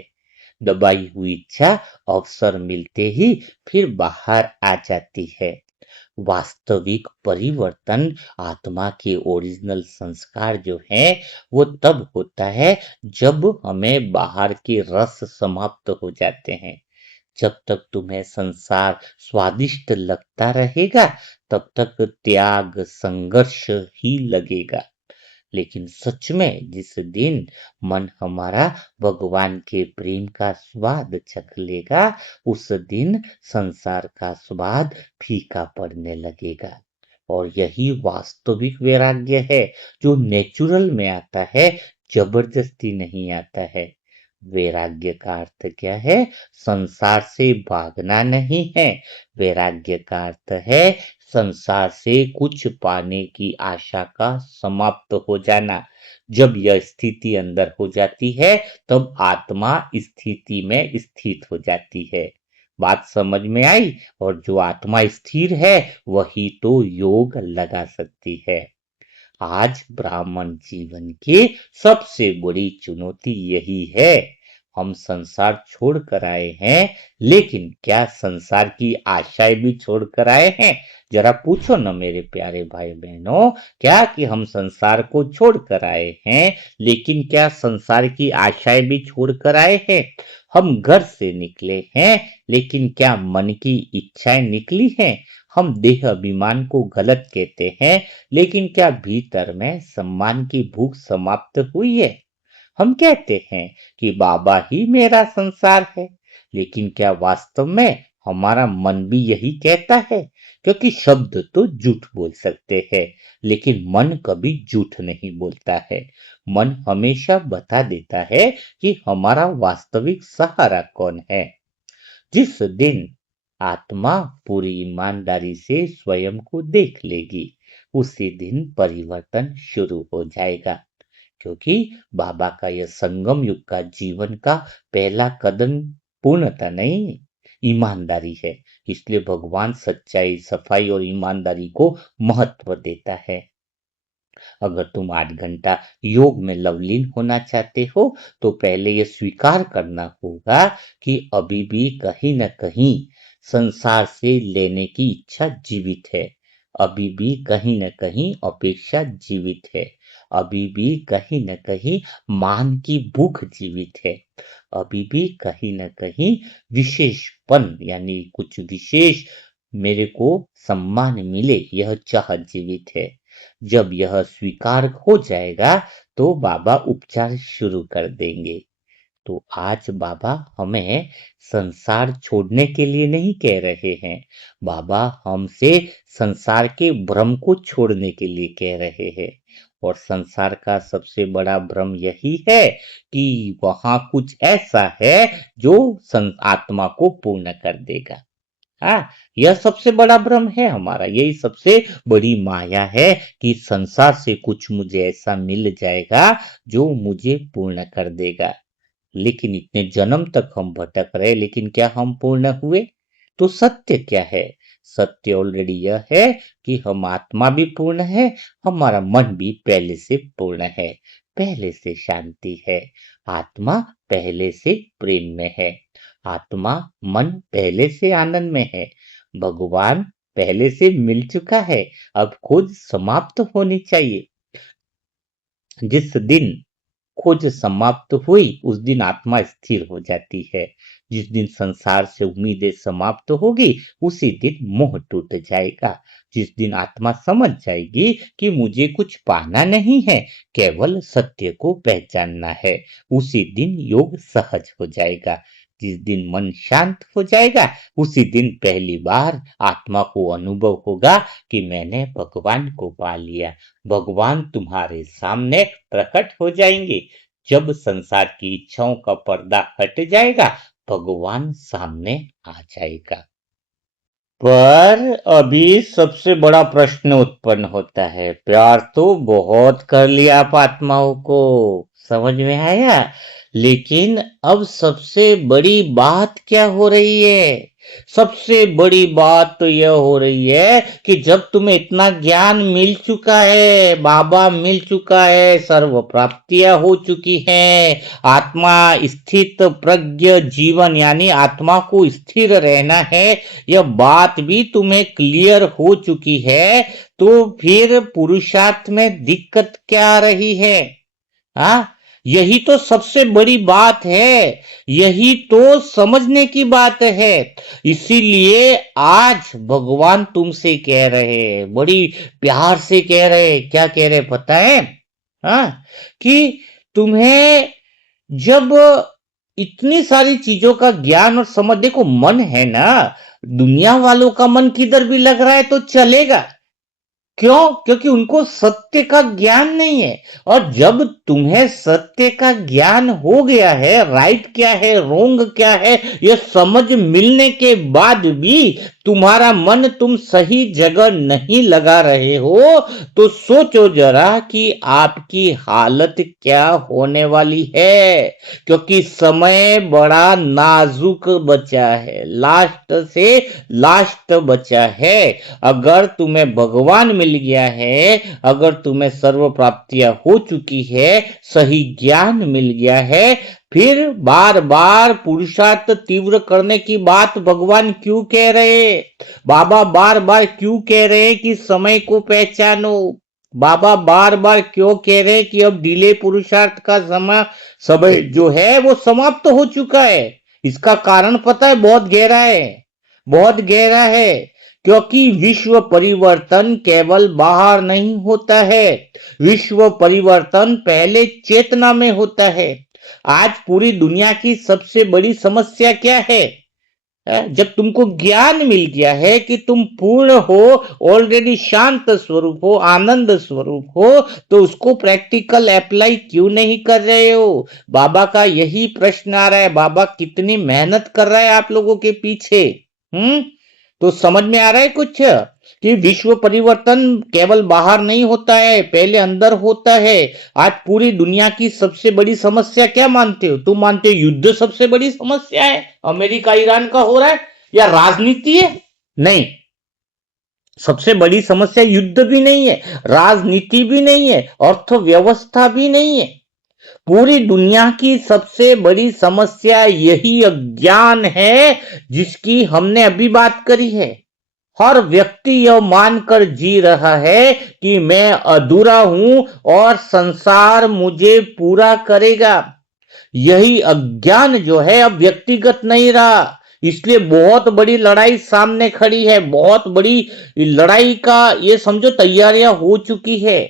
दबाई हुई इच्छा अवसर मिलते ही फिर बाहर आ जाती है। वास्तविक परिवर्तन आत्मा के ओरिजिनल संस्कार जो है वो तब होता है जब हमें बाहर के रस समाप्त हो जाते हैं। जब तक तुम्हें संसार स्वादिष्ट लगता रहेगा तब तक त्याग संघर्ष ही लगेगा, लेकिन सच में जिस दिन मन हमारा भगवान के प्रेम का स्वाद चख लेगा उस दिन संसार का स्वाद फीका पड़ने लगेगा। और यही वास्तविक वैराग्य है जो नेचुरल में आता है, जबरदस्ती नहीं आता है। वैराग्य का अर्थ क्या है? संसार से भागना नहीं है, वैराग्य का अर्थ है संसार से कुछ पाने की आशा का समाप्त हो जाना। जब यह स्थिति अंदर हो जाती है तब आत्मा स्थिति में स्थित हो जाती है। बात समझ में आई? और जो आत्मा स्थिर है वही तो योग लगा सकती है। आज ब्राह्मण जीवन की सबसे बड़ी चुनौती यही है। हम संसार छोड़ कर आए हैं, लेकिन क्या संसार की आशाएं भी छोड़ कर आए हैं? जरा पूछो न मेरे प्यारे भाई बहनों, क्या कि हम संसार को छोड़ कर आए हैं, लेकिन क्या संसार की आशाएं भी छोड़ कर आए हैं? हम घर से निकले हैं, लेकिन क्या मन की इच्छाएं निकली हैं? हम देह अभिमान को गलत कहते हैं, लेकिन क्या भीतर में सम्मान की भूख समाप्त हुई है? हम कहते हैं कि बाबा ही मेरा संसार है, लेकिन क्या वास्तव में हमारा मन भी यही कहता है? क्योंकि शब्द तो झूठ बोल सकते हैं, लेकिन मन कभी झूठ नहीं बोलता है। मन हमेशा बता देता है कि हमारा वास्तविक सहारा कौन है। जिस दिन आत्मा पूरी ईमानदारी से स्वयं को देख लेगी, उसी दिन परिवर्तन शुरू हो जाएगा। क्योंकि बाबा का यह संगम युग का जीवन का पहला कदम पूर्णता नहीं, ईमानदारी है। इसलिए भगवान सच्चाई, सफाई और ईमानदारी को महत्व देता है। अगर तुम 8 घंटा योग में लवलीन होना चाहते हो तो पहले यह स्वीकार करना होगा कि अभी भी कहीं न कहीं संसार से लेने की इच्छा जीवित है, अभी भी कहीं न कहीं अपेक्षा जीवित है, अभी भी कहीं न कहीं मान की भूख जीवित है, अभी भी कहीं न कहीं विशेषपन यानी कुछ विशेष मेरे को सम्मान मिले यह चाह जीवित है। जब यह स्वीकार हो जाएगा तो बाबा उपचार शुरू कर देंगे। तो आज बाबा हमें संसार छोड़ने के लिए नहीं कह रहे हैं, बाबा हमसे संसार के भ्रम को छोड़ने के लिए कह रहे हैं। और संसार का सबसे बड़ा भ्रम यही है कि वहां कुछ ऐसा है जो आत्मा को पूर्ण कर देगा। हाँ, यह सबसे बड़ा भ्रम है हमारा, यही सबसे बड़ी माया है कि संसार से कुछ मुझे ऐसा मिल जाएगा जो मुझे पूर्ण कर देगा। लेकिन इतने जन्म तक हम भटक रहे, लेकिन क्या हम पूर्ण हुए? तो सत्य क्या है? सत्य ऑलरेडी यह है कि हम आत्मा भी पूर्ण है, हमारा मन भी पहले से पूर्ण है। पहले से शांति है, आत्मा पहले से प्रेम में है, आत्मा मन पहले से आनंद में है, भगवान पहले से मिल चुका है, अब खोज समाप्त होनी चाहिए। जिस दिन खोज समाप्त हुई उस दिन आत्मा स्थिर हो जाती है। जिस दिन संसार से उम्मीदें समाप्त होगी उसी दिन मोह टूट जाएगा। जिस दिन आत्मा समझ जाएगी कि मुझे कुछ पाना नहीं है, केवल सत्य को पहचानना है, उसी दिन योग सहज हो जाएगा। जिस दिन मन शांत हो जाएगा उसी दिन पहली बार आत्मा को अनुभव होगा कि मैंने भगवान को पा लिया। भगवान तुम्हारे सामने प्रकट हो जाएंगे। जब संसार की इच्छाओं का पर्दा हट जाएगा, भगवान सामने आ जाएगा। पर अभी सबसे बड़ा प्रश्न उत्पन्न होता है, प्यार तो बहुत कर लिया आप आत्माओं को, समझ में आया, लेकिन अब सबसे बड़ी बात क्या हो रही है? सबसे बड़ी बात तो यह हो रही है कि जब तुम्हें इतना ज्ञान मिल चुका है, बाबा मिल चुका है, सर्व प्राप्तियां हो चुकी हैं, आत्मा स्थित प्रज्ञ जीवन यानी आत्मा को स्थिर रहना है, यह बात भी तुम्हें क्लियर हो चुकी है, तो फिर पुरुषार्थ में दिक्कत क्या आ रही है? हाँ, यही तो सबसे बड़ी बात है, यही तो समझने की बात है। इसीलिए आज भगवान तुमसे कह रहे हैं, बड़ी प्यार से कह रहे हैं, क्या कह रहे हैं पता है? हाँ, कि तुम्हें जब इतनी सारी चीजों का ज्ञान और समझ, देखो मन है ना, दुनिया वालों का मन किधर भी लग रहा है तो चलेगा। क्यों? क्योंकि उनको सत्य का ज्ञान नहीं है। और जब तुम्हें सत्य का ज्ञान हो गया है, राइट क्या है रोंग क्या है ये समझ मिलने के बाद भी तुम्हारा मन तुम सही जगह नहीं लगा रहे हो, तो सोचो जरा कि आपकी हालत क्या होने वाली है। क्योंकि समय बड़ा नाजुक बचा है, लास्ट से लास्ट बचा है। अगर तुम्हें भगवान मिल गया है, अगर तुम्हें सर्व प्राप्तियां हो चुकी है, सही ज्ञान मिल गया है, फिर बार बार पुरुषार्थ तीव्र करने की बात भगवान क्यों कह रहे? बाबा बार बार क्यों कह रहे हैं कि समय को पहचानो? बाबा बार बार क्यों कह रहे हैं कि अब डिले पुरुषार्थ का समय जो है वो समाप्त हो चुका है? इसका कारण पता है, बहुत गहरा है, बहुत गहरा है। क्योंकि विश्व परिवर्तन केवल बाहर नहीं होता है, विश्व परिवर्तन पहले चेतना में होता है। आज पूरी दुनिया की सबसे बड़ी समस्या क्या है? जब तुमको ज्ञान मिल गया है कि तुम पूर्ण हो, ऑलरेडी शांत स्वरूप हो, आनंद स्वरूप हो, तो उसको प्रैक्टिकल अप्लाई क्यों नहीं कर रहे हो? बाबा का यही प्रश्न आ रहा है। बाबा कितनी मेहनत कर रहा है आप लोगों के पीछे। तो समझ में आ रहा है कुछ कि विश्व परिवर्तन केवल बाहर नहीं होता है, पहले अंदर होता है। आज पूरी दुनिया की सबसे बड़ी समस्या क्या मानते हो? तुम मानते हो युद्ध सबसे बड़ी समस्या है, अमेरिका ईरान का हो रहा है, या राजनीति है? नहीं, सबसे बड़ी समस्या युद्ध भी नहीं है, राजनीति भी नहीं है, अर्थव्यवस्था भी नहीं है। पूरी दुनिया की सबसे बड़ी समस्या यही अज्ञान है जिसकी हमने अभी बात करी है। हर व्यक्ति यह मानकर जी रहा है कि मैं अधूरा हूं और संसार मुझे पूरा करेगा। यही अज्ञान जो है अब व्यक्तिगत नहीं रहा, इसलिए बहुत बड़ी लड़ाई सामने खड़ी है, बहुत बड़ी लड़ाई का ये समझो तैयारियां हो चुकी है।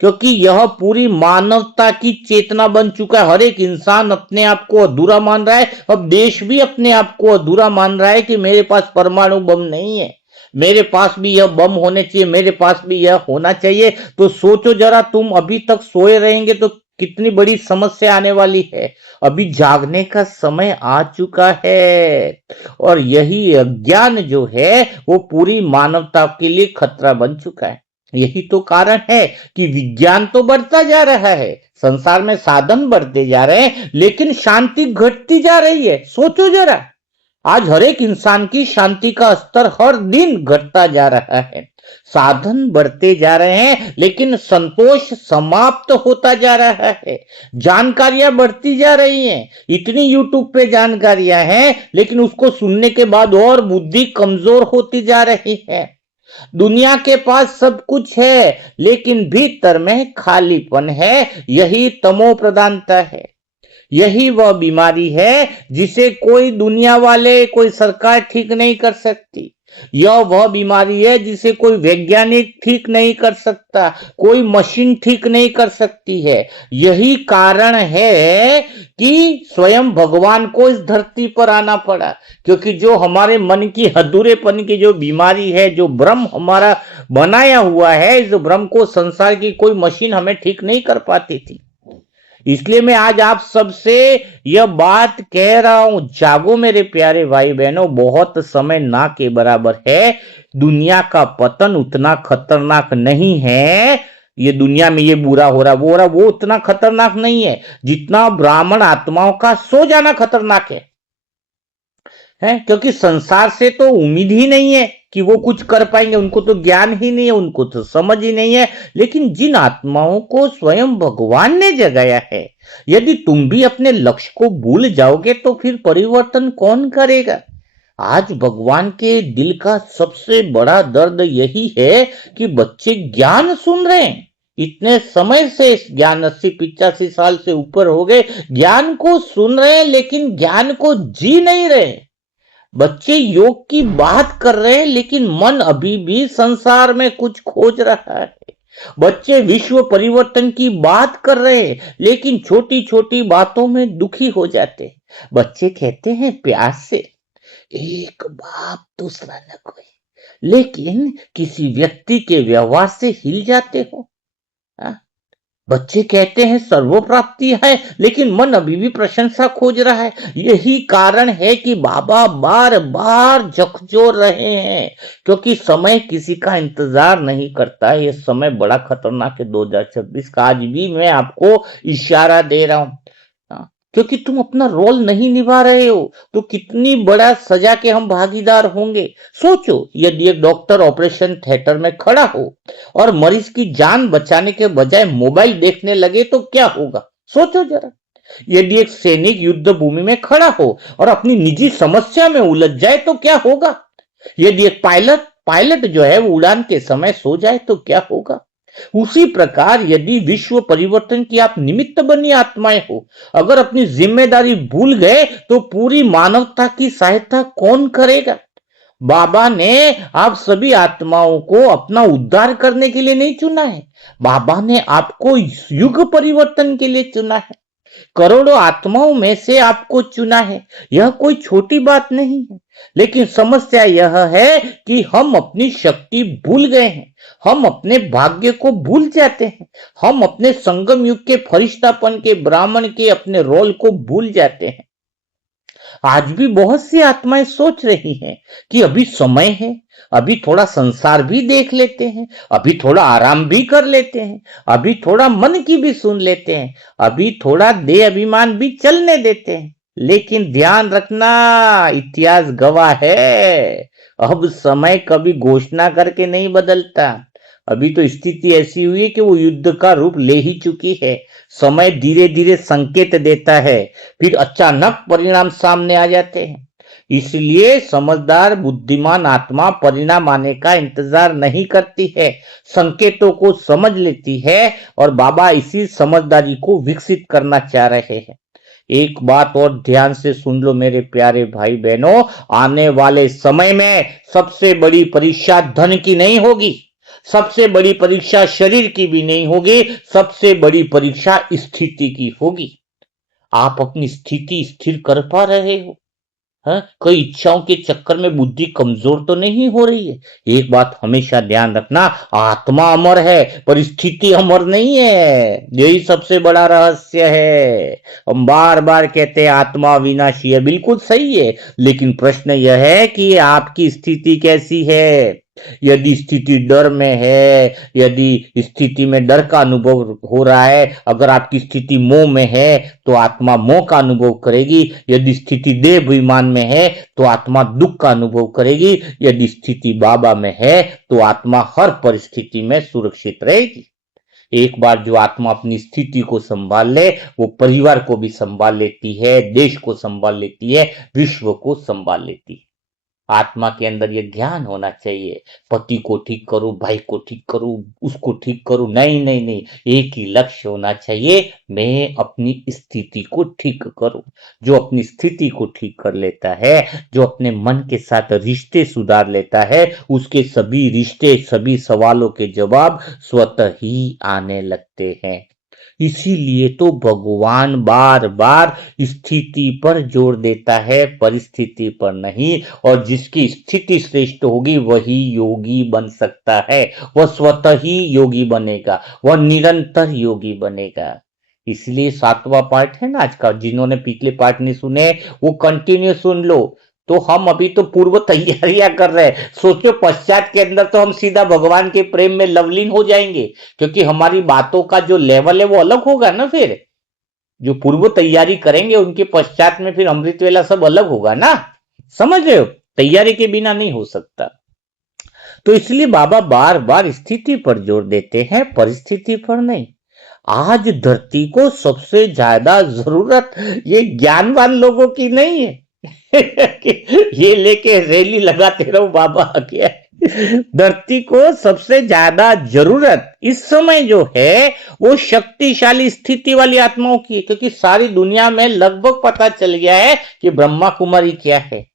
क्योंकि यह पूरी मानवता की चेतना बन चुका है। हर एक इंसान अपने आप को अधूरा मान रहा है। अब देश भी अपने आप को अधूरा मान रहा है कि मेरे पास परमाणु बम नहीं है, मेरे पास भी यह बम होने चाहिए, मेरे पास भी यह होना चाहिए। तो सोचो जरा, तुम अभी तक सोए रहेंगे तो कितनी बड़ी समस्या आने वाली है। अभी जागने का समय आ चुका है, और यही अज्ञान जो है वो पूरी मानवता के लिए खतरा बन चुका है। यही तो कारण है कि विज्ञान तो बढ़ता जा रहा है, संसार में साधन बढ़ते जा रहे हैं, लेकिन शांति घटती जा रही है। सोचो जरा, आज हर एक इंसान की शांति का स्तर हर दिन घटता जा रहा है। साधन बढ़ते जा रहे हैं लेकिन संतोष समाप्त होता जा रहा है। जानकारियां बढ़ती जा रही हैं, इतनी यूट्यूब पे जानकारियां हैं लेकिन उसको सुनने के बाद और बुद्धि कमजोर होती जा रही है। दुनिया के पास सब कुछ है लेकिन भीतर में खालीपन है। यही तमो प्रधानता है। यही वह बीमारी है जिसे कोई दुनिया वाले, कोई सरकार ठीक नहीं कर सकती। यह वह बीमारी है जिसे कोई वैज्ञानिक ठीक नहीं कर सकता, कोई मशीन ठीक नहीं कर सकती है। यही कारण है कि स्वयं भगवान को इस धरती पर आना पड़ा, क्योंकि जो हमारे मन की अधूरेपन की जो बीमारी है, जो भ्रम हमारा बनाया हुआ है, इस भ्रम को संसार की कोई मशीन हमें ठीक नहीं कर पाती थी। इसलिए मैं आज आप सबसे यह बात कह रहा हूं, जागो मेरे प्यारे भाई बहनों, बहुत समय ना के बराबर है। दुनिया का पतन उतना खतरनाक नहीं है। ये दुनिया में ये बुरा हो रहा, वो हो रहा, वो उतना खतरनाक नहीं है जितना ब्राह्मण आत्माओं का सो जाना खतरनाक है। क्योंकि संसार से तो उम्मीद ही नहीं है कि वो कुछ कर पाएंगे, उनको तो ज्ञान ही नहीं है, उनको तो समझ ही नहीं है। लेकिन जिन आत्माओं को स्वयं भगवान ने जगाया है, यदि तुम भी अपने लक्ष्य को भूल जाओगे तो फिर परिवर्तन कौन करेगा? आज भगवान के दिल का सबसे बड़ा दर्द यही है कि बच्चे ज्ञान सुन रहे हैं, इतने समय से ज्ञान 80-85 साल से ऊपर हो गए, ज्ञान को सुन रहे हैं लेकिन ज्ञान को जी नहीं रहे। बच्चे योग की बात कर रहे हैं लेकिन मन अभी भी संसार में कुछ खोज रहा है। बच्चे विश्व परिवर्तन की बात कर रहे हैं लेकिन छोटी छोटी बातों में दुखी हो जाते हैं। बच्चे कहते हैं प्यार से, एक बाप दूसरा न कोई, लेकिन किसी व्यक्ति के व्यवहार से हिल जाते हो। हाँ? बच्चे कहते हैं सर्व प्राप्ति है लेकिन मन अभी भी प्रशंसा खोज रहा है। यही कारण है कि बाबा बार बार झकझोर रहे हैं, क्योंकि समय किसी का इंतजार नहीं करता है। यह समय बड़ा खतरनाक है 2026 का। आज भी मैं आपको इशारा दे रहा हूं, क्योंकि तुम अपना रोल नहीं निभा रहे हो तो कितनी बड़ा सजा के हम भागीदार होंगे। सोचो, यदि एक डॉक्टर ऑपरेशन थिएटर में खड़ा हो और मरीज की जान बचाने के बजाय मोबाइल देखने लगे तो क्या होगा? सोचो जरा। यदि एक सैनिक युद्ध भूमि में खड़ा हो और अपनी निजी समस्या में उलझ जाए तो क्या होगा? यदि एक पायलट जो है वो उड़ान के समय सो जाए तो क्या होगा? उसी प्रकार यदि विश्व परिवर्तन की आप निमित्त बनी आत्माएं हो, अगर अपनी जिम्मेदारी भूल गए तो पूरी मानवता की सहायता कौन करेगा? बाबा ने आप सभी आत्माओं को अपना उद्धार करने के लिए नहीं चुना है। बाबा ने आपको युग परिवर्तन के लिए चुना है। करोड़ों आत्माओं में से आपको चुना है। यह कोई छोटी बात नहीं है। लेकिन समस्या यह है कि हम अपनी शक्ति भूल गए हैं, हम अपने भाग्य को भूल जाते हैं, हम अपने संगम युग के फरिश्तापन के, ब्राह्मण के अपने रोल को भूल जाते हैं। आज भी बहुत सी आत्माएं सोच रही हैं कि अभी समय है, अभी थोड़ा संसार भी देख लेते हैं, अभी थोड़ा आराम भी कर लेते हैं, अभी थोड़ा मन की भी सुन लेते हैं, अभी थोड़ा देह अभिमान भी चलने देते हैं। लेकिन ध्यान रखना, इतिहास गवाह है, अब समय कभी घोषणा करके नहीं बदलता। अभी तो स्थिति ऐसी हुई है कि वो युद्ध का रूप ले ही चुकी है। समय धीरे धीरे संकेत देता है, फिर अचानक परिणाम सामने आ जाते हैं। इसलिए समझदार बुद्धिमान आत्मा परिणाम आने का इंतजार नहीं करती है, संकेतों को समझ लेती है, और बाबा इसी समझदारी को विकसित करना चाह रहे हैं। एक बात और ध्यान से सुन लो मेरे प्यारे भाई बहनों, आने वाले समय में सबसे बड़ी परीक्षा धन की नहीं होगी, सबसे बड़ी परीक्षा शरीर की भी नहीं होगी, सबसे बड़ी परीक्षा स्थिति की होगी। आप अपनी स्थिति स्थिर कर पा रहे हो? कई इच्छाओं के चक्कर में बुद्धि कमजोर तो नहीं हो रही है? एक बात हमेशा ध्यान रखना, आत्मा अमर है, परिस्थिति अमर नहीं है। यही सबसे बड़ा रहस्य है। हम बार बार कहते हैं आत्मा विनाशी है, बिल्कुल सही है, लेकिन प्रश्न यह है कि आपकी स्थिति कैसी है? यदि स्थिति डर में है, यदि स्थिति में डर का अनुभव हो रहा है, अगर आपकी स्थिति मोह में है तो आत्मा मोह का अनुभव करेगी। यदि स्थिति देह अभिमान में है तो आत्मा दुख का अनुभव करेगी। यदि स्थिति बाबा में है तो आत्मा हर परिस्थिति में सुरक्षित रहेगी। एक बार जो आत्मा अपनी स्थिति को संभाल ले, वो परिवार को भी संभाल लेती है, देश को संभाल लेती है, विश्व को संभाल लेती है। आत्मा के अंदर ये ज्ञान होना चाहिए, पति को ठीक करूं, भाई को ठीक करूं, उसको ठीक करूं, नहीं नहीं नहीं, एक ही लक्ष्य होना चाहिए, मैं अपनी स्थिति को ठीक करूं। जो अपनी स्थिति को ठीक कर लेता है, जो अपने मन के साथ रिश्ते सुधार लेता है, उसके सभी रिश्ते, सभी सवालों के जवाब स्वतः ही आने लगते हैं। इसीलिए तो भगवान बार बार स्थिति पर जोर देता है, परिस्थिति पर नहीं। और जिसकी स्थिति श्रेष्ठ होगी वही योगी बन सकता है, वह स्वतः ही योगी बनेगा, वह निरंतर योगी बनेगा। इसलिए 7वां पार्ट है ना आज का, जिन्होंने पिछले पार्ट नहीं सुने वो कंटिन्यू सुन लो। तो हम अभी तो पूर्व तैयारियां कर रहे हैं, सोचो पश्चात के अंदर तो हम सीधा भगवान के प्रेम में लवलीन हो जाएंगे, क्योंकि हमारी बातों का जो लेवल है वो अलग होगा ना। फिर जो पूर्व तैयारी करेंगे उनके पश्चात में फिर अमृत वेला सब अलग होगा ना, समझ रहे हो? तैयारी के बिना नहीं हो सकता। तो इसलिए बाबा बार बार स्थिति पर जोर देते हैं, परिस्थिति पर नहीं। आज धरती को सबसे ज्यादा जरूरत ये ज्ञानवान लोगों की नहीं है ये लेके रैली लगाते रहो बाबा क्या। धरती को सबसे ज्यादा जरूरत इस समय जो है वो शक्तिशाली स्थिति वाली आत्माओं की है, क्योंकि सारी दुनिया में लगभग पता चल गया है कि ब्रह्मा कुमारी क्या है।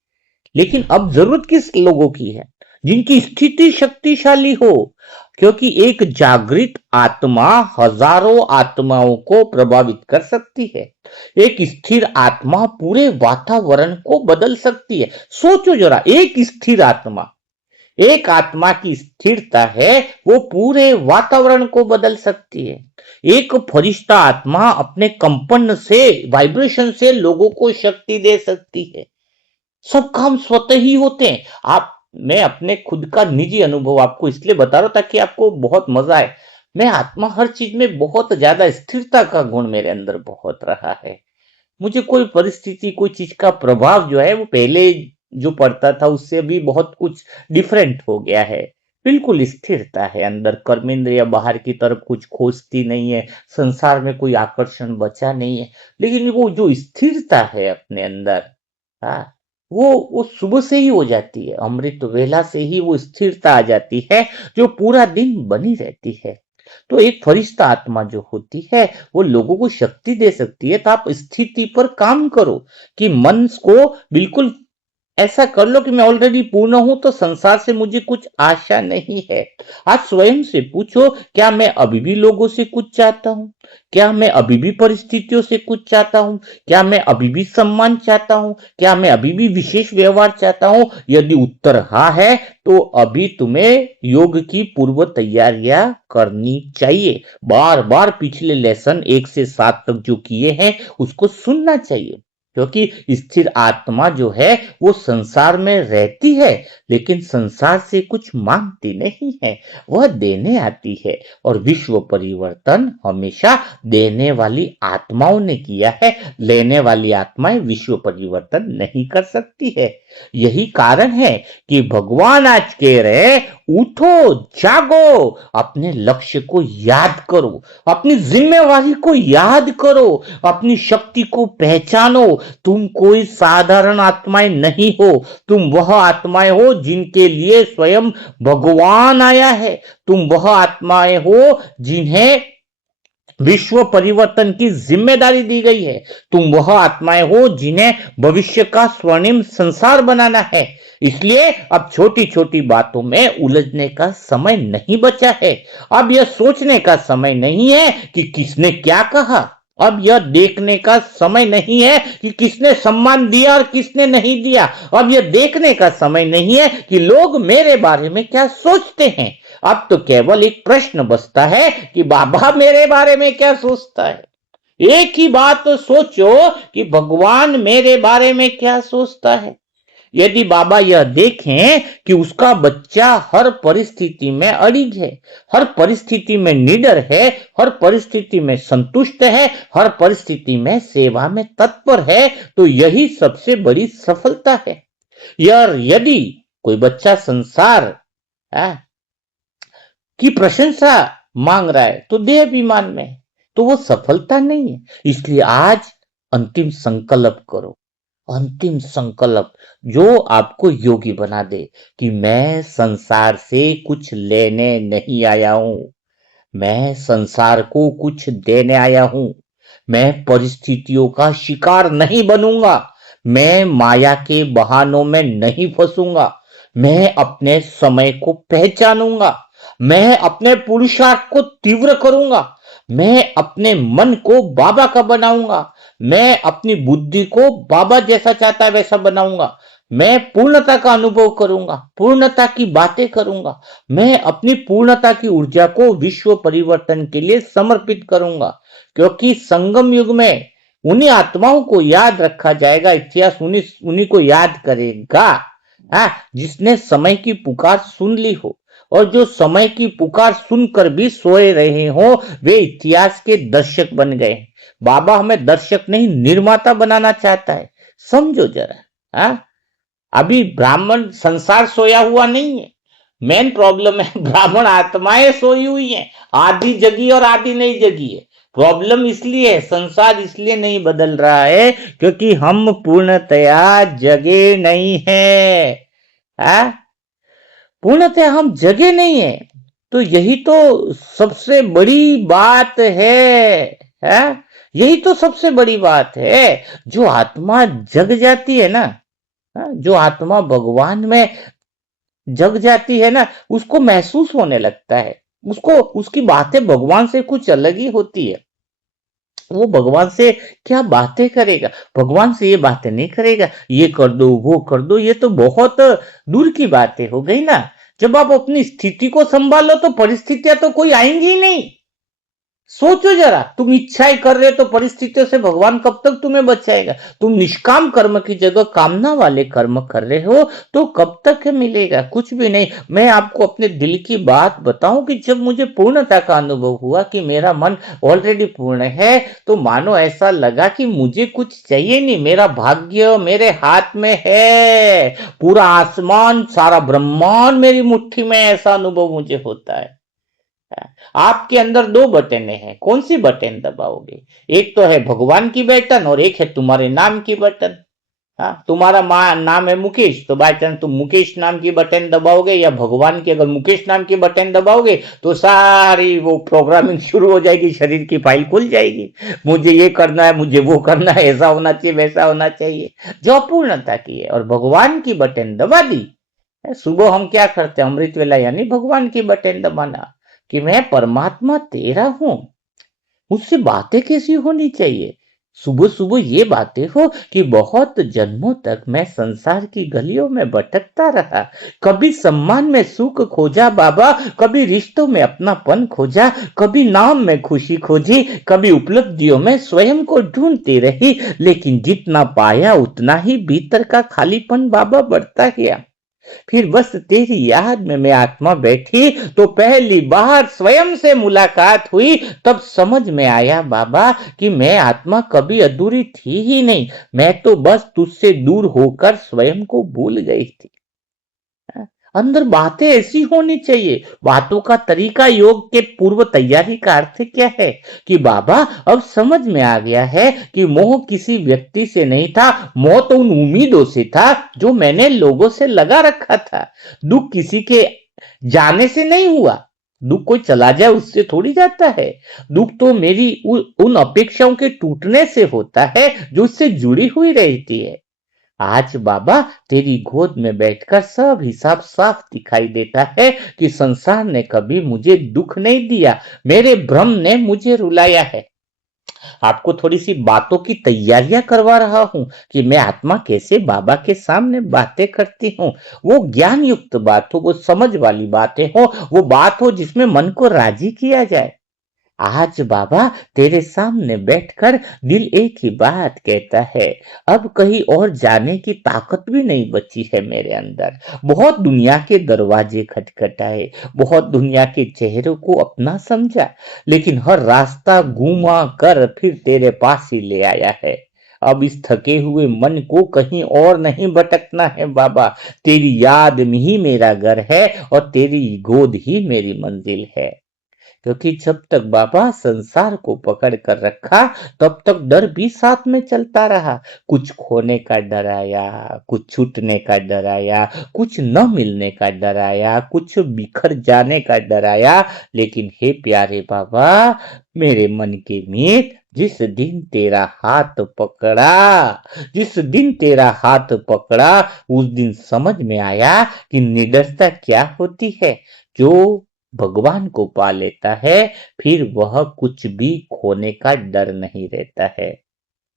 लेकिन अब जरूरत किस लोगों की है? जिनकी स्थिति शक्तिशाली हो, क्योंकि एक जागृत आत्मा हजारों आत्माओं को प्रभावित कर सकती है। एक स्थिर आत्मा पूरे वातावरण को बदल सकती है। सोचो जरा, एक स्थिर आत्मा, एक आत्मा की स्थिरता है वो पूरे वातावरण को बदल सकती है। एक फरिश्ता आत्मा अपने कंपन से, वाइब्रेशन से लोगों को शक्ति दे सकती है। सब काम स्वतः ही होते हैं। मैं अपने खुद का निजी अनुभव आपको इसलिए बता रहा हूं ताकि आपको बहुत मजा आए। मैं आत्मा हर चीज में बहुत ज्यादा स्थिरता का गुण मेरे अंदर बहुत रहा है। मुझे कोई परिस्थिति, कोई चीज का प्रभाव जो है वो पहले जो पड़ता था उससे भी बहुत कुछ डिफरेंट हो गया है। बिल्कुल स्थिरता है अंदर, कर्मेंद्रिय बाहर की तरफ कुछ खोजती नहीं है, संसार में कोई आकर्षण बचा नहीं है। लेकिन वो जो स्थिरता है अपने अंदर, हाँ, वो सुबह से ही हो जाती है, अमृत वेला से ही वो स्थिरता आ जाती है जो पूरा दिन बनी रहती है। तो एक फरिश्ता आत्मा जो होती है वो लोगों को शक्ति दे सकती है। तो आप स्थिति पर काम करो कि मन को बिल्कुल ऐसा कर लो कि मैं ऑलरेडी पूर्ण हूं, तो संसार से मुझे कुछ आशा नहीं है। आज स्वयं से पूछो, क्या मैं अभी भी लोगों से कुछ चाहता हूं? क्या मैं अभी भी परिस्थितियों से कुछ चाहता हूं? क्या मैं अभी भी सम्मान चाहता हूं? क्या मैं अभी भी विशेष व्यवहार चाहता हूं? यदि उत्तर हाँ है तो अभी तुम्हें योग की पूर्व तैयारियां करनी चाहिए। बार बार पिछले लेसन 1 से 7 तक जो किए हैं उसको सुनना चाहिए, क्योंकि स्थिर आत्मा जो है वो संसार में रहती है लेकिन संसार से कुछ मांगती नहीं है, वह देने आती है। और विश्व परिवर्तन हमेशा देने वाली आत्माओं ने किया है, लेने वाली आत्माएं विश्व परिवर्तन नहीं कर सकती है। यही कारण है कि भगवान आज कह रहे, उठो, जागो, अपने लक्ष्य को याद करो, अपनी जिम्मेवारी को याद करो, अपनी शक्ति को पहचानो। तुम कोई साधारण आत्माएं नहीं हो, तुम वह आत्माएं हो जिनके लिए स्वयं भगवान आया है। तुम वह आत्माएं हो जिन्हें विश्व परिवर्तन की जिम्मेदारी दी गई है। तुम वह आत्माएं हो जिन्हें भविष्य का स्वर्णिम संसार बनाना है। इसलिए अब छोटी छोटी बातों में उलझने का समय नहीं बचा है। अब यह सोचने का समय नहीं है कि किसने क्या कहा। अब यह देखने का समय नहीं है कि किसने सम्मान दिया और किसने नहीं दिया। अब यह देखने का समय नहीं है कि लोग मेरे बारे में क्या सोचते हैं। अब तो केवल एक प्रश्न बचता है कि बाबा मेरे बारे में क्या सोचता है। एक ही बात तो सोचो कि भगवान मेरे बारे में क्या सोचता है। यदि बाबा यह देखें कि उसका बच्चा हर परिस्थिति में अड़िग है, हर परिस्थिति में निडर है, हर परिस्थिति में संतुष्ट है, हर परिस्थिति में सेवा में तत्पर है, तो यही सबसे बड़ी सफलता है। यार यदि कोई बच्चा संसार की प्रशंसा मांग रहा है तो देह अभिमान में, तो वो सफलता नहीं है। इसलिए आज अंतिम संकल्प करो, अंतिम संकल्प जो आपको योगी बना दे कि मैं संसार से कुछ लेने नहीं आया हूं, मैं संसार को कुछ देने आया हूं, मैं परिस्थितियों का शिकार नहीं बनूंगा, मैं माया के बहानों में नहीं फंसूंगा, मैं अपने समय को पहचानूंगा, मैं अपने पुरुषार्थ को तीव्र करूंगा, मैं अपने मन को बाबा का बनाऊंगा, मैं अपनी बुद्धि को बाबा जैसा चाहता है वैसा बनाऊंगा, मैं पूर्णता का अनुभव करूंगा, पूर्णता की बातें करूंगा, मैं अपनी पूर्णता की ऊर्जा को विश्व परिवर्तन के लिए समर्पित करूंगा। क्योंकि संगम युग में उन्हीं आत्माओं को याद रखा जाएगा, इतिहास उन्हीं को याद करेगा जिसने समय की पुकार सुन ली हो, और जो समय की पुकार सुनकर भी सोए रहे हो वे इतिहास के दर्शक बन गए। बाबा हमें दर्शक नहीं निर्माता बनाना चाहता है, समझो जरा। अभी ब्राह्मण संसार सोया हुआ नहीं है, मेन प्रॉब्लम है ब्राह्मण आत्माएं सोई हुई हैं, आधी जगी और आधी नहीं जगी है। प्रॉब्लम इसलिए है, संसार इसलिए नहीं बदल रहा है क्योंकि हम पूर्णतया जगे नहीं है। पूर्णतः हम जगे नहीं है, तो यही तो सबसे बड़ी बात है? यही तो सबसे बड़ी बात है। जो आत्मा जग जाती है ना, जो आत्मा भगवान में जग जाती है ना, उसको महसूस होने लगता है, उसको उसकी बातें भगवान से कुछ अलग ही होती है। वो भगवान से क्या बातें करेगा, भगवान से ये बातें नहीं करेगा, ये कर दो वो कर दो, ये तो बहुत दूर की बातें हो गई ना। जब आप अपनी स्थिति को संभालो तो परिस्थितियां तो कोई आएंगी ही नहीं। सोचो जरा, तुम इच्छाएं कर रहे हो तो परिस्थितियों से भगवान कब तक तुम्हें बचाएगा? तुम निष्काम कर्म की जगह कामना वाले कर्म कर रहे हो तो कब तक मिलेगा? कुछ भी नहीं। मैं आपको अपने दिल की बात बताऊं कि जब मुझे पूर्णता का अनुभव हुआ कि मेरा मन ऑलरेडी पूर्ण है, तो मानो ऐसा लगा कि मुझे कुछ चाहिए नहीं, मेरा भाग्य मेरे हाथ में है, पूरा आसमान सारा ब्रह्मांड मेरी मुट्ठी में, ऐसा अनुभव मुझे होता है। आपके अंदर दो बटने हैं, कौन सी बटन दबाओगे? एक तो है भगवान की बटन और एक है तुम्हारे नाम की बटन। तुम्हारा नाम है मुकेश, तो बाय चांस तुम मुकेश नाम की बटन दबाओगे या भगवान की अगर मुकेश नाम की बटन दबाओगे तो सारी वो प्रोग्रामिंग शुरू हो जाएगी, शरीर की फाइल खुल जाएगी। मुझे ये करना है, मुझे वो करना है, ऐसा होना चाहिए वैसा होना चाहिए, जो अपूर्णता की है। और भगवान की बटन दबा दी। सुबह हम क्या करते हैं, अमृत वेला यानी भगवान की बटन दबाना कि मैं परमात्मा तेरा हूं, मुझसे बातें कैसी होनी चाहिए? सुबह सुबह ये बातें हो कि बहुत जन्मों तक मैं संसार की गलियों में भटकता रहा, कभी सम्मान में सुख खोजा बाबा, कभी रिश्तों में अपनापन खोजा, कभी नाम में खुशी खोजी, कभी उपलब्धियों में स्वयं को ढूंढती रही, लेकिन जितना पाया उतना ही भीतर का खालीपन बाबा बढ़ता गया। फिर बस तेरी याद में मैं आत्मा बैठी तो पहली बार स्वयं से मुलाकात हुई, तब समझ में आया बाबा कि मैं आत्मा कभी अधूरी थी ही नहीं, मैं तो बस तुझसे दूर होकर स्वयं को भूल गई थी। अंदर बातें ऐसी होनी चाहिए। बातों का तरीका, योग के पूर्व तैयारी का अर्थ क्या है कि बाबा अब समझ में आ गया है कि मोह किसी व्यक्ति से नहीं था, मोह तो उन उम्मीदों से था जो मैंने लोगों से लगा रखा था। दुख किसी के जाने से नहीं हुआ, दुख कोई चला जाए उससे थोड़ी जाता है। दुख तो मेरी उन अपेक्षाओं के टूटने से होता है जो उससे जुड़ी हुई रहती है। आज बाबा तेरी गोद में बैठकर सब हिसाब साफ दिखाई देता है कि संसार ने कभी मुझे दुख नहीं दिया, मेरे भ्रम ने मुझे रुलाया है। आपको थोड़ी सी बातों की तैयारियां करवा रहा हूं कि मैं आत्मा कैसे बाबा के सामने बातें करती हूँ। वो ज्ञान युक्त बात हो, वो समझ वाली बातें हो, वो बात हो जिसमें मन को राजी किया जाए। आज बाबा तेरे सामने बैठकर दिल एक ही बात कहता है, अब कहीं और जाने की ताकत भी नहीं बची है मेरे अंदर। बहुत दुनिया के दरवाजे खटखटाए, बहुत दुनिया के चेहरों को अपना समझा, लेकिन हर रास्ता घुमा कर फिर तेरे पास ही ले आया है। अब इस थके हुए मन को कहीं और नहीं भटकना है बाबा, तेरी याद में ही मेरा घर है और तेरी गोद ही मेरी मंजिल है। क्योंकि जब तक बाबा संसार को पकड़ कर रखा, तब तक डर भी साथ में चलता रहा। कुछ खोने का डर आया, कुछ छूटने का डर आया, कुछ न मिलने का डर आया, कुछ बिखर जाने का डर आया। लेकिन हे प्यारे बाबा, मेरे मन के मीत, जिस दिन तेरा हाथ पकड़ा, उस दिन समझ में आया कि निडरता क्या होती है। जो भगवान को पा लेता है, फिर वह कुछ भी खोने का डर नहीं रहता है।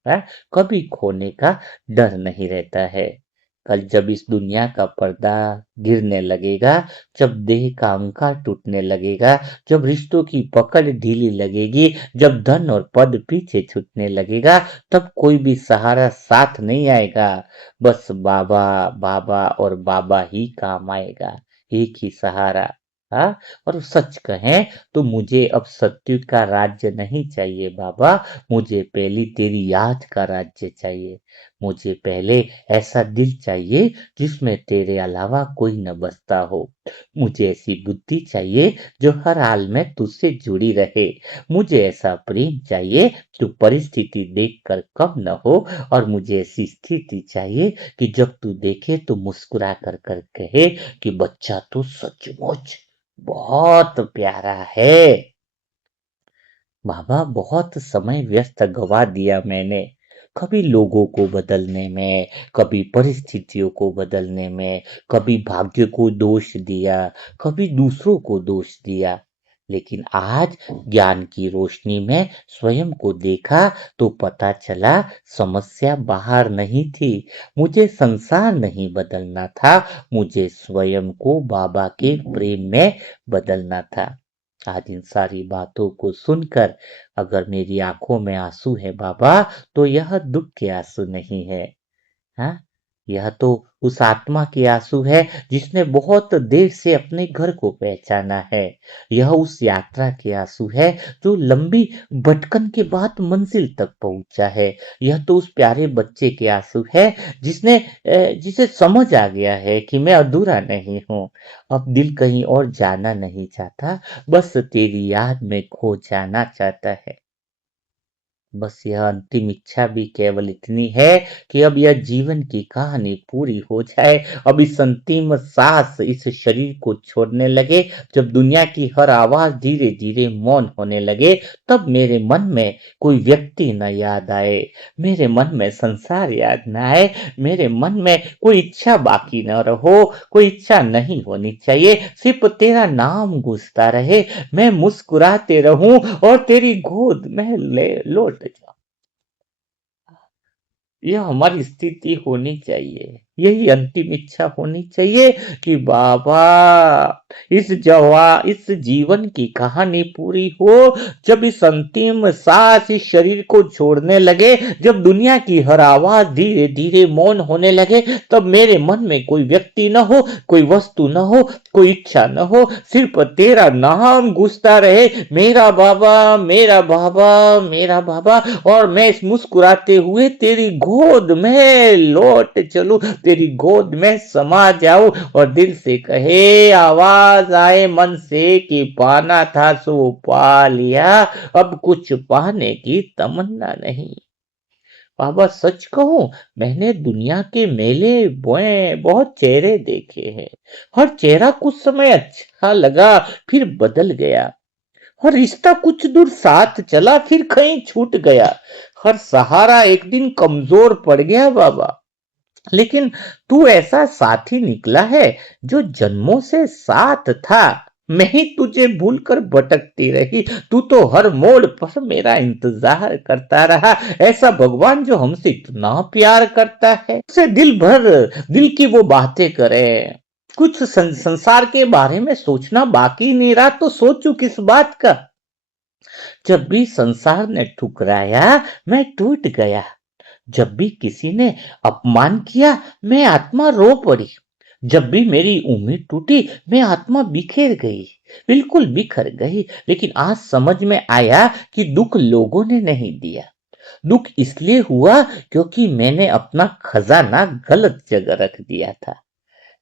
है? कभी खोने का डर नहीं रहता है। कल जब इस दुनिया का पर्दा गिरने लगेगा, जब देह का अहंकार टूटने लगेगा, जब रिश्तों की पकड़ ढीली लगेगी, जब धन और पद पीछे छूटने लगेगा, तब कोई भी सहारा साथ नहीं आएगा। बस बाबा, बाबा और बाबा ही काम आएगा। एक ही सहारा। हाँ। और सच कहें तो मुझे अब सत्युग का राज्य नहीं चाहिए बाबा, मुझे पहले तेरी याद का राज्य चाहिए। मुझे पहले ऐसा दिल चाहिए जिसमें तेरे अलावा कोई न बसता हो। मुझे ऐसी बुद्धि चाहिए जो हर हाल में तुझसे जुड़ी रहे। मुझे ऐसा प्रेम चाहिए जो परिस्थिति देखकर कम न हो, और मुझे ऐसी स्थिति चाहिए कि जब तू देखे तो मुस्कुरा कर कर कहे कि बच्चा तो सचमुच बहुत प्यारा है। बाबा, बहुत समय व्यस्त गवा दिया मैंने, कभी लोगों को बदलने में, कभी परिस्थितियों को बदलने में, कभी भाग्य को दोष दिया, कभी दूसरों को दोष दिया। लेकिन आज ज्ञान की रोशनी में स्वयं को देखा तो पता चला समस्या बाहर नहीं थी, मुझे संसार नहीं बदलना था, मुझे स्वयं को बाबा के प्रेम में बदलना था। आज इन सारी बातों को सुनकर अगर मेरी आंखों में आंसू है बाबा, तो यह दुख के आंसू नहीं है। हाँ, यह तो उस आत्मा के आंसू है जिसने बहुत देर से अपने घर को पहचाना है। यह उस यात्रा के आंसू है जो लंबी भटकन के बाद मंजिल तक पहुंचा है। यह तो उस प्यारे बच्चे के आंसू है जिसे समझ आ गया है कि मैं अधूरा नहीं हूँ। अब दिल कहीं और जाना नहीं चाहता, बस तेरी याद में खो जाना चाहता है। बस यह अंतिम इच्छा भी केवल इतनी है कि अब यह जीवन की कहानी पूरी हो जाए। अब इस अंतिम सांस इस शरीर को छोड़ने लगे, जब दुनिया की हर आवाज धीरे धीरे मौन होने लगे, तब मेरे मन में कोई व्यक्ति न याद आए, मेरे मन में संसार याद न आए, मेरे मन में कोई इच्छा बाकी न रहो, कोई इच्छा नहीं होनी चाहिए, सिर्फ तेरा नाम गूंजता रहे, मैं मुस्कुराते रहूं और तेरी गोद में ले लौट जाऊं। यह हमारी स्थिति होनी चाहिए, यही अंतिम इच्छा होनी चाहिए कि बाबा इस जीवन की कहानी पूरी हो, जब इस अंतिम सांस इस शरीर को छोड़ने लगे, जब दुनिया की हर आवाज धीरे धीरे मौन होने लगे, तब मेरे मन में कोई व्यक्ति न हो, कोई वस्तु न हो, कोई इच्छा न हो, सिर्फ तेरा नाम गूंजता रहे, मेरा बाबा, मेरा बाबा, मेरा बाबा। और मैं इस मुस्कुराते हुए तेरी गोद में लौट चलूं, तेरी गोद में समा जाऊं और दिल से कहे, आवाज आए मन से कि पाना था सो पा लिया, अब कुछ पाने की तमन्ना नहीं। बाबा, सच कहूं, मैंने दुनिया के मेले बोए बहुत चेहरे देखे हैं। हर चेहरा कुछ समय अच्छा लगा, फिर बदल गया। हर रिश्ता कुछ दूर साथ चला, फिर कहीं छूट गया। हर सहारा एक दिन कमजोर पड़ गया बाबा। लेकिन तू ऐसा साथी निकला है जो जन्मों से साथ था। मैं ही तुझे भूलकर भटकती रही, तू तो हर मोड़ पर मेरा इंतजार करता रहा। ऐसा भगवान जो हमसे इतना प्यार करता है, उसे दिल की वो बातें करे। कुछ संसार के बारे में सोचना बाकी नहीं रहा, तो सोचू किस बात का। जब भी संसार ने ठुकराया, मैं टूट गया। जब भी किसी ने अपमान किया, मैं आत्मा रो पड़ी। जब भी मेरी उम्मीद टूटी, मैं आत्मा बिखेर गई, बिल्कुल बिखर गई। लेकिन आज समझ में आया कि दुख लोगों ने नहीं दिया। दुख इसलिए हुआ क्योंकि मैंने अपना खजाना गलत जगह रख दिया था।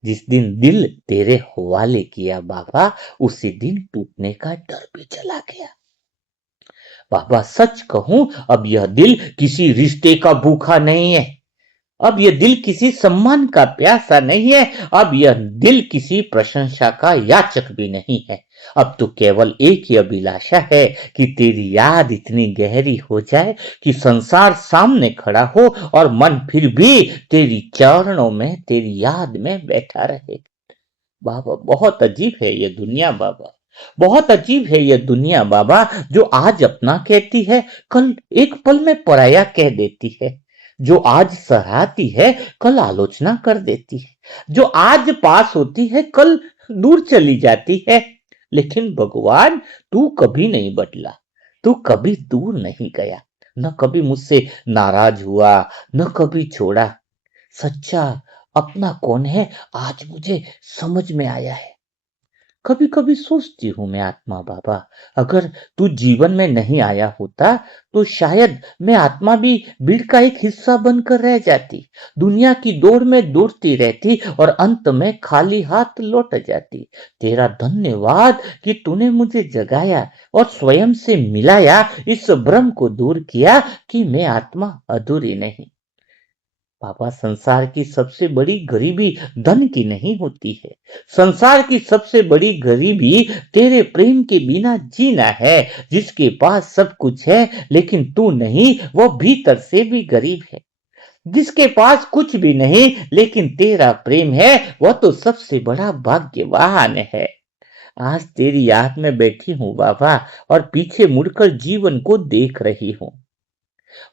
जिस दिन दिल तेरे हवाले किया बाबा, उसी दिन टूटने का डर भी चला गया। बाबा सच कहूं, अब यह दिल किसी रिश्ते का भूखा नहीं है। अब यह दिल किसी सम्मान का प्यासा नहीं है। अब यह दिल किसी प्रशंसा का याचक भी नहीं है। अब तो केवल एक ही अभिलाषा है कि तेरी याद इतनी गहरी हो जाए कि संसार सामने खड़ा हो और मन फिर भी तेरी चरणों में, तेरी याद में बैठा रहे। बाबा बहुत अजीब है ये दुनिया बाबा। बहुत अजीब है ये दुनिया बाबा, जो आज अपना कहती है, कल एक पल में पराया कह देती है। जो आज सराहती है, कल आलोचना कर देती है। जो आज पास होती है, कल दूर चली जाती है। लेकिन भगवान, तू कभी नहीं बदला। तू कभी दूर नहीं गया। न कभी मुझसे नाराज हुआ, न कभी छोड़ा। सच्चा अपना कौन है, आज मुझे समझ में आया है। कभी कभी सोचती हूँ मैं आत्मा बाबा, अगर तू जीवन में नहीं आया होता तो शायद मैं आत्मा भी भीड़ का एक हिस्सा बनकर रह जाती। दुनिया की दौड़ में दौड़ती रहती और अंत में खाली हाथ लौट जाती। तेरा धन्यवाद कि तूने मुझे जगाया और स्वयं से मिलाया, इस भ्रम को दूर किया कि मैं आत्मा अधूरी नहीं। पापा, संसार की सबसे बड़ी गरीबी धन की नहीं होती है। संसार की सबसे बड़ी गरीबी तेरे प्रेम के बिना जीना है। जिसके पास सब कुछ है लेकिन तू नहीं, वो भीतर से भी गरीब है। जिसके पास कुछ भी नहीं लेकिन तेरा प्रेम है, वह तो सबसे बड़ा भाग्यवान है। आज तेरी याद में बैठी हूँ बाबा, और पीछे मुड़कर जीवन को देख रही हूँ।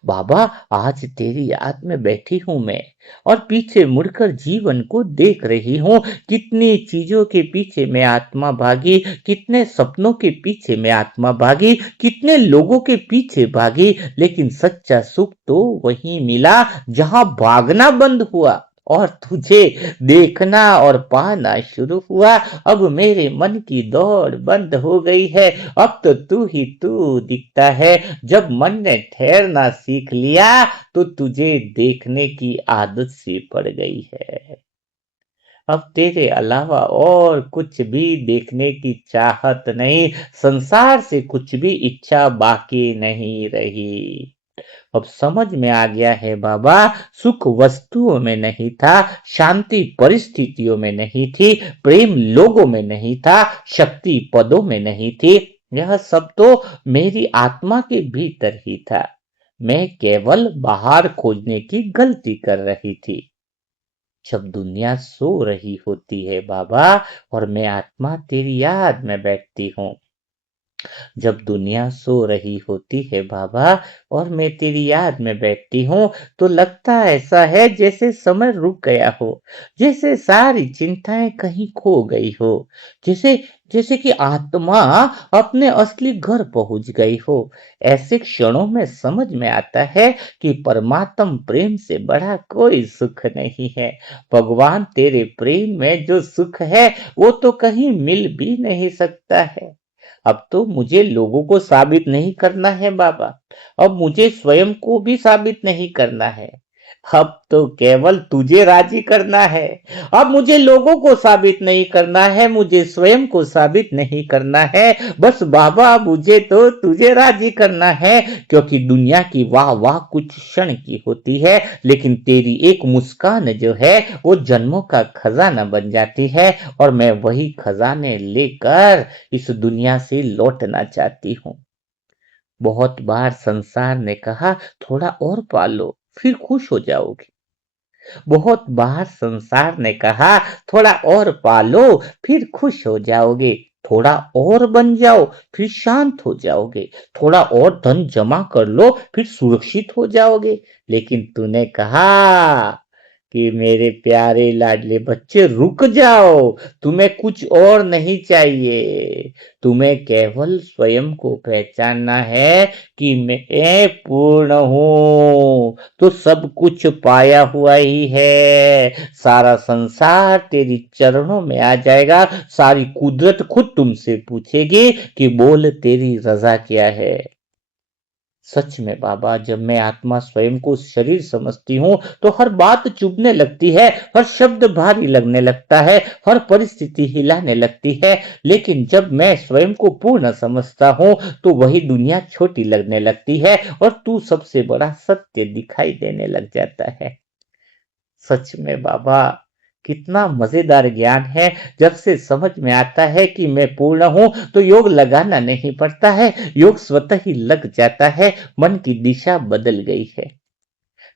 बाबा, आज तेरी याद में बैठी हूं मैं, और पीछे मुड़कर जीवन को देख रही हूँ। कितनी चीजों के पीछे मैं आत्मा भागी, कितने सपनों के पीछे मैं आत्मा भागी, कितने लोगों के पीछे भागी। लेकिन सच्चा सुख तो वहीं मिला जहां भागना बंद हुआ और तुझे देखना और पाना शुरू हुआ। अब मेरे मन की दौड़ बंद हो गई है। अब तो तू ही तू दिखता है। जब मन ने ठहरना सीख लिया तो तुझे देखने की आदत सी पड़ गई है। अब तेरे अलावा और कुछ भी देखने की चाहत नहीं, संसार से कुछ भी इच्छा बाकी नहीं रही। अब समझ में आ गया है बाबा, सुख वस्तुओं में नहीं था, शांति परिस्थितियों में नहीं थी, प्रेम लोगों में नहीं था, शक्ति पदों में नहीं थी। यह सब तो मेरी आत्मा के भीतर ही था। मैं केवल बाहर खोजने की गलती कर रही थी। जब दुनिया सो रही होती है बाबा, और मैं आत्मा तेरी याद में बैठती हूँ। जब दुनिया सो रही होती है बाबा, और मैं तेरी याद में बैठती हूँ, तो लगता ऐसा है जैसे समय रुक गया हो, जैसे सारी चिंताएं कहीं खो गई हो, जैसे जैसे कि आत्मा अपने असली घर पहुंच गई हो। ऐसे क्षणों में समझ में आता है कि परमात्म प्रेम से बड़ा कोई सुख नहीं है। भगवान, तेरे प्रेम में जो सुख है वो तो कहीं मिल भी नहीं सकता है। अब तो मुझे लोगों को साबित नहीं करना है बाबा। अब मुझे स्वयं को भी साबित नहीं करना है। अब तो केवल तुझे राजी करना है। अब मुझे लोगों को साबित नहीं करना है, मुझे स्वयं को साबित नहीं करना है। बस बाबा, मुझे तो तुझे राजी करना है। क्योंकि दुनिया की वाह वाह कुछ क्षण की होती है, लेकिन तेरी एक मुस्कान जो है वो जन्मों का खजाना बन जाती है। और मैं वही खजाने लेकर इस दुनिया से लौटना चाहती हूँ। बहुत बार संसार ने कहा, थोड़ा और पालो फिर खुश हो जाओगे। बहुत बार संसार ने कहा, थोड़ा और पालो फिर खुश हो जाओगे। थोड़ा और बन जाओ फिर शांत हो जाओगे। थोड़ा और धन जमा कर लो फिर सुरक्षित हो जाओगे। लेकिन तूने कहा कि मेरे प्यारे लाडले बच्चे रुक जाओ, तुम्हें कुछ और नहीं चाहिए। तुम्हें केवल स्वयं को पहचानना है कि मैं पूर्ण हूँ, तो सब कुछ पाया हुआ ही है। सारा संसार तेरी चरणों में आ जाएगा। सारी कुदरत खुद तुमसे पूछेगी कि बोल तेरी रजा क्या है। सच में बाबा, जब मैं आत्मा स्वयं को शरीर समझती हूँ तो हर बात चुभने लगती है, हर शब्द भारी लगने लगता है, हर परिस्थिति हिलाने लगती है। लेकिन जब मैं स्वयं को पूर्ण समझता हूँ तो वही दुनिया छोटी लगने लगती है और तू सबसे बड़ा सत्य दिखाई देने लग जाता है। सच में बाबा, कितना मजेदार ज्ञान है। जब से समझ में आता है कि मैं पूर्ण हूं तो योग लगाना नहीं पड़ता है, योग स्वतः ही लग जाता है। मन की दिशा बदल गई है।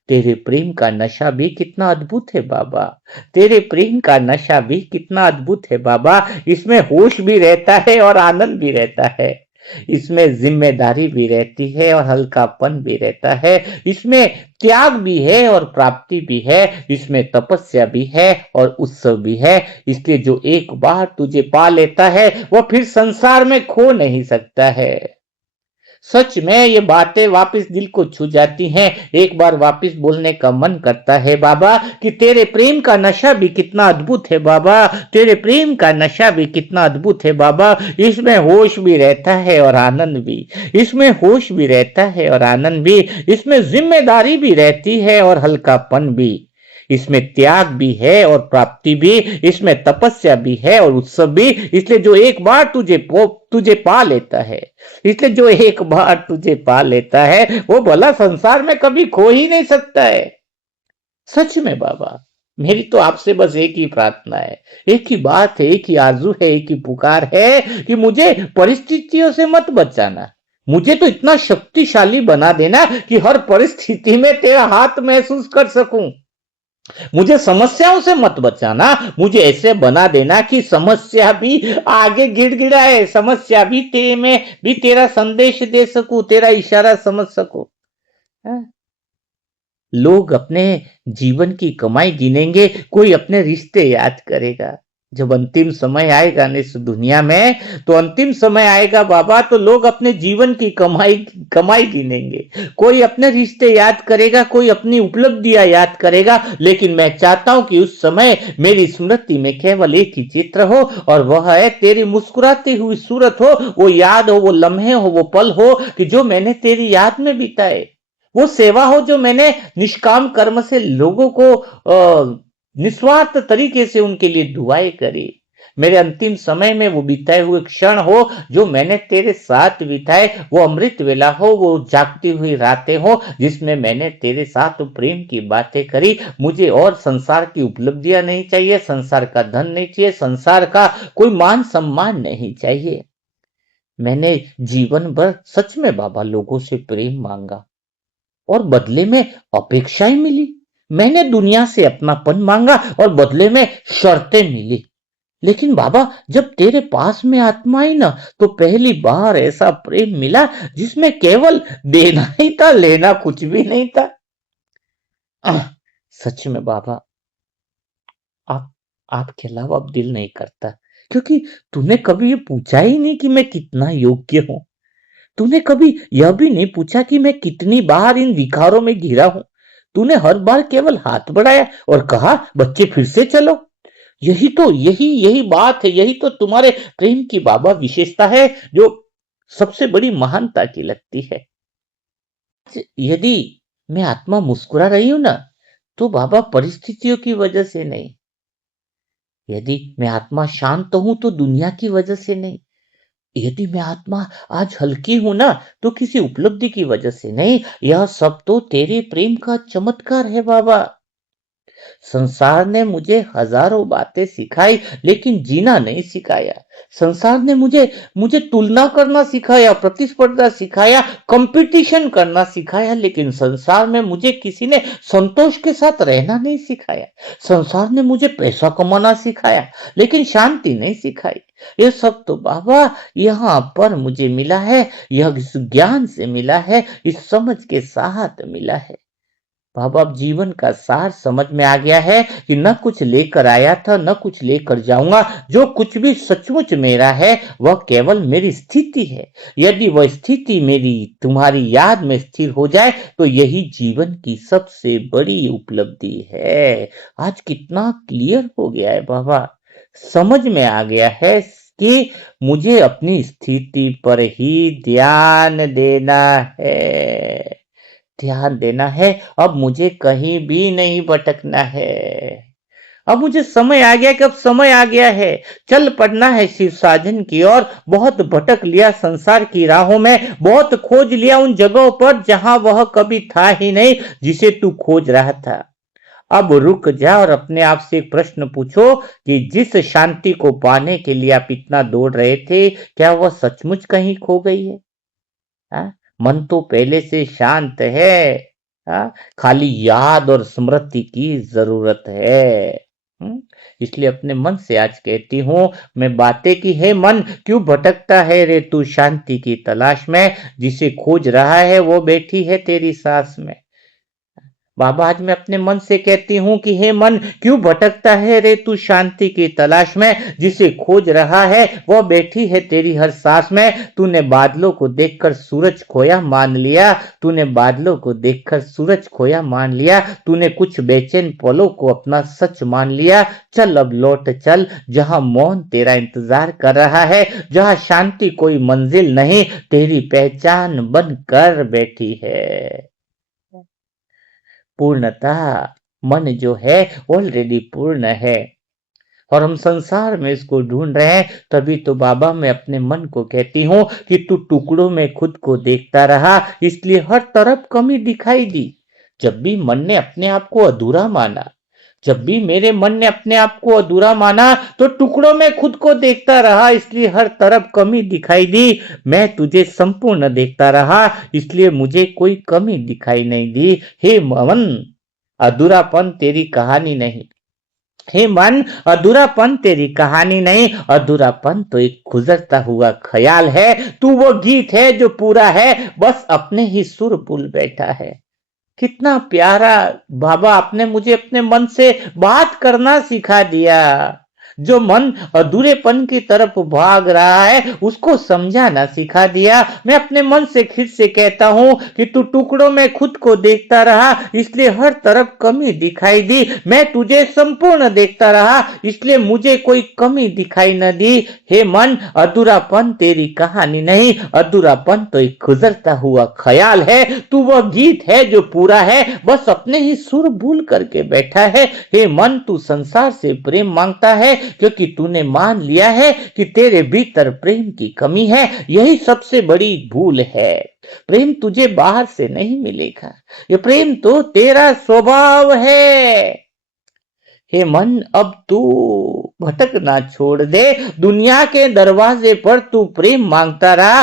तेरे प्रेम का नशा भी कितना अद्भुत है बाबा। तेरे प्रेम का नशा भी कितना अद्भुत है बाबा। इसमें होश भी रहता है और आनंद भी रहता है। इसमें जिम्मेदारी भी रहती है और हल्कापन भी रहता है। इसमें त्याग भी है और प्राप्ति भी है। इसमें तपस्या भी है और उत्सव भी है। इसलिए जो एक बार तुझे पा लेता है वह फिर संसार में खो नहीं सकता है। सच में ये बातें वापस दिल को छू जाती हैं। एक बार वापस बोलने का मन करता है बाबा कि तेरे प्रेम का नशा भी कितना अद्भुत है बाबा। तेरे प्रेम का नशा भी कितना अद्भुत है बाबा। इसमें होश भी रहता है और आनंद भी। इसमें होश भी रहता है और आनंद भी। इसमें जिम्मेदारी भी रहती है और हल्कापन भी। इसमें त्याग भी है और प्राप्ति भी। इसमें तपस्या भी है और उत्सव भी। इसलिए जो एक बार तुझे पा लेता है, इसलिए जो एक बार तुझे पा लेता है वो भला संसार में कभी खो ही नहीं सकता है। सच में बाबा, मेरी तो आपसे बस एक ही प्रार्थना है, एक ही बात है, एक ही आरजू है, एक ही पुकार है कि मुझे परिस्थितियों से मत बचाना। मुझे तो इतना शक्तिशाली बना देना कि हर परिस्थिति में तेरा हाथ महसूस कर सकूं। मुझे समस्याओं से मत बचाना। मुझे ऐसे बना देना कि समस्या भी आगे गिड़गिड़ाए, समस्या भी तेरे में भी तेरा संदेश दे सकूं, तेरा इशारा समझ सकूं। हाँ? लोग अपने जीवन की कमाई गिनेंगे, कोई अपने रिश्ते याद करेगा। जब अंतिम समय आएगा ना इस दुनिया में, तो अंतिम समय आएगा बाबा, तो लोग अपने जीवन की कमाई कमाई गिनेंगे। कोई अपने रिश्ते याद करेगा, कोई अपनी उपलब्धियां याद करेगा। लेकिन मैं चाहता हूं कि उस समय मेरी स्मृति में केवल एक ही चित्र हो, और वह है तेरी मुस्कुराती हुई सूरत हो, वो याद हो, वो लम्हे हो, वो पल हो कि जो मैंने तेरी याद में बिताए। वो सेवा हो जो मैंने निष्काम कर्म से लोगों को निस्वार्थ तरीके से उनके लिए दुआएं करी। मेरे अंतिम समय में वो बिताए हुए क्षण हो जो मैंने तेरे साथ बिताए। वो अमृत वेला हो, वो जागती हुई रातें हो जिसमें मैंने तेरे साथ प्रेम की बातें करी। मुझे और संसार की उपलब्धियां नहीं चाहिए, संसार का धन नहीं चाहिए, संसार का कोई मान सम्मान नहीं चाहिए। मैंने जीवन भर सच में बाबा लोगों से प्रेम मांगा और बदले में अपेक्षाएं मिली। मैंने दुनिया से अपनापन मांगा और बदले में शर्तें मिली। लेकिन बाबा, जब तेरे पास में आत्मा आई ना, तो पहली बार ऐसा प्रेम मिला जिसमें केवल देना ही था, लेना कुछ भी नहीं था। आह, सच में बाबा, आप आपके अलावा अब दिल नहीं करता, क्योंकि तूने कभी ये पूछा ही नहीं कि मैं कितना योग्य हूं। तूने कभी यह भी नहीं पूछा कि मैं कितनी बार इन विकारों में घिरा हूं। तूने हर बार केवल हाथ बढ़ाया और कहा, बच्चे फिर से चलो। यही बात है, यही तो तुम्हारे प्रेम की बाबा विशेषता है, जो सबसे बड़ी महानता की लगती है। यदि मैं आत्मा मुस्कुरा रही हूं ना, तो बाबा परिस्थितियों की वजह से नहीं। यदि मैं आत्मा शांत हूं तो दुनिया की वजह से नहीं। यदि मैं आत्मा आज हल्की हूं ना, तो किसी उपलब्धि की वजह से नहीं। यह सब तो तेरे प्रेम का चमत्कार है बाबा। संसार ने मुझे हजारों बातें सिखाई, लेकिन जीना नहीं सिखाया। संसार ने मुझे मुझे तुलना करना सिखाया, प्रतिस्पर्धा सिखाया, कंपटीशन करना सिखाया, लेकिन संसार में मुझे किसी ने संतोष के साथ रहना नहीं सिखाया। संसार ने मुझे पैसा कमाना सिखाया, लेकिन शांति नहीं सिखाई। ये सब तो बाबा यहाँ पर मुझे मिला है, यह इस ज्ञान से मिला है, इस समझ के साथ मिला है। बाबा अब जीवन का सार समझ में आ गया है कि न कुछ लेकर आया था न कुछ लेकर जाऊंगा। जो कुछ भी सचमुच मेरा है वह केवल मेरी स्थिति है। यदि वह स्थिति मेरी तुम्हारी याद में स्थिर हो जाए तो यही जीवन की सबसे बड़ी उपलब्धि है। आज कितना क्लियर हो गया है बाबा। समझ में आ गया है कि मुझे अपनी स्थिति पर ही ध्यान देना है। ध्यान देना है। अब मुझे कहीं भी नहीं भटकना है। अब मुझे समय आ गया कि अब समय आ गया है। चल पड़ना है शिव साधन की ओर। बहुत भटक लिया संसार की राहों में। बहुत खोज लिया उन जगहों पर जहां वह कभी था ही नहीं जिसे तू खोज रहा था। अब रुक जा और अपने आप से एक प्रश्न पूछो कि जिस शांति को पाने के लिए आप इतना दौड़ रहे थे, क्या वह सचमुच कहीं खो गई है? हाँ? मन तो पहले से शांत है। हाँ? खाली याद और स्मृति की जरूरत है। इसलिए अपने मन से आज कहती हूँ मैं बातें की, हे मन क्यों भटकता है रे तू शांति की तलाश में। जिसे खोज रहा है वो बैठी है तेरी सांस में। बाबा आज मैं अपने मन से कहती हूँ कि हे मन क्यों भटकता है रे तू शांति की तलाश में। जिसे खोज रहा है वह बैठी है तेरी हर सांस में। तूने बादलों को देखकर सूरज खोया मान लिया। तूने बादलों को देखकर सूरज खोया मान लिया। तूने कुछ बेचैन पलों को अपना सच मान लिया। चल अब लौट चल जहां मौन तेरा इंतजार कर रहा है। जहां शांति कोई मंजिल नहीं तेरी पहचान बन कर बैठी है। पूर्णता मन जो है ऑलरेडी पूर्ण है और हम संसार में इसको ढूंढ रहे हैं। तभी तो बाबा मैं अपने मन को कहती हूँ कि तू टुकड़ों में खुद को देखता रहा इसलिए हर तरफ कमी दिखाई दी। जब भी मन ने अपने आप को अधूरा माना, जब भी मेरे मन ने अपने आप को अधूरा माना तो टुकड़ों में खुद को देखता रहा इसलिए हर तरफ कमी दिखाई दी। मैं तुझे संपूर्ण देखता रहा इसलिए मुझे कोई कमी दिखाई नहीं दी। हे मन अधूरापन तेरी कहानी नहीं। हे मन अधूरापन तेरी कहानी नहीं। अधूरापन तो एक गुजरता हुआ ख्याल है। तू वो गीत है जो पूरा है बस अपने ही सुर भूल बैठा है। कितना प्यारा बाबा आपने मुझे अपने मन से बात करना सिखा दिया। जो मन अधूरेपन की तरफ भाग रहा है उसको समझाना सिखा दिया। मैं अपने मन से फिर से कहता हूं कि तू टुकड़ों में खुद को देखता रहा इसलिए हर तरफ कमी दिखाई दी। मैं तुझे संपूर्ण देखता रहा इसलिए मुझे कोई कमी दिखाई न दी। हे मन अधूरापन तेरी कहानी नहीं। अधूरापन तो एक गुजरता हुआ ख्याल है। तू वह गीत है जो पूरा है बस अपने ही सुर भूल करके बैठा है। हे मन तू संसार से प्रेम मांगता है क्योंकि तूने मान लिया है कि तेरे भीतर प्रेम की कमी है। यही सबसे बड़ी भूल है। प्रेम तुझे बाहर से नहीं मिलेगा। ये प्रेम तो तेरा स्वभाव है। हे मन अब तू भटकना छोड़ दे। दुनिया के दरवाजे पर तू प्रेम मांगता रहा।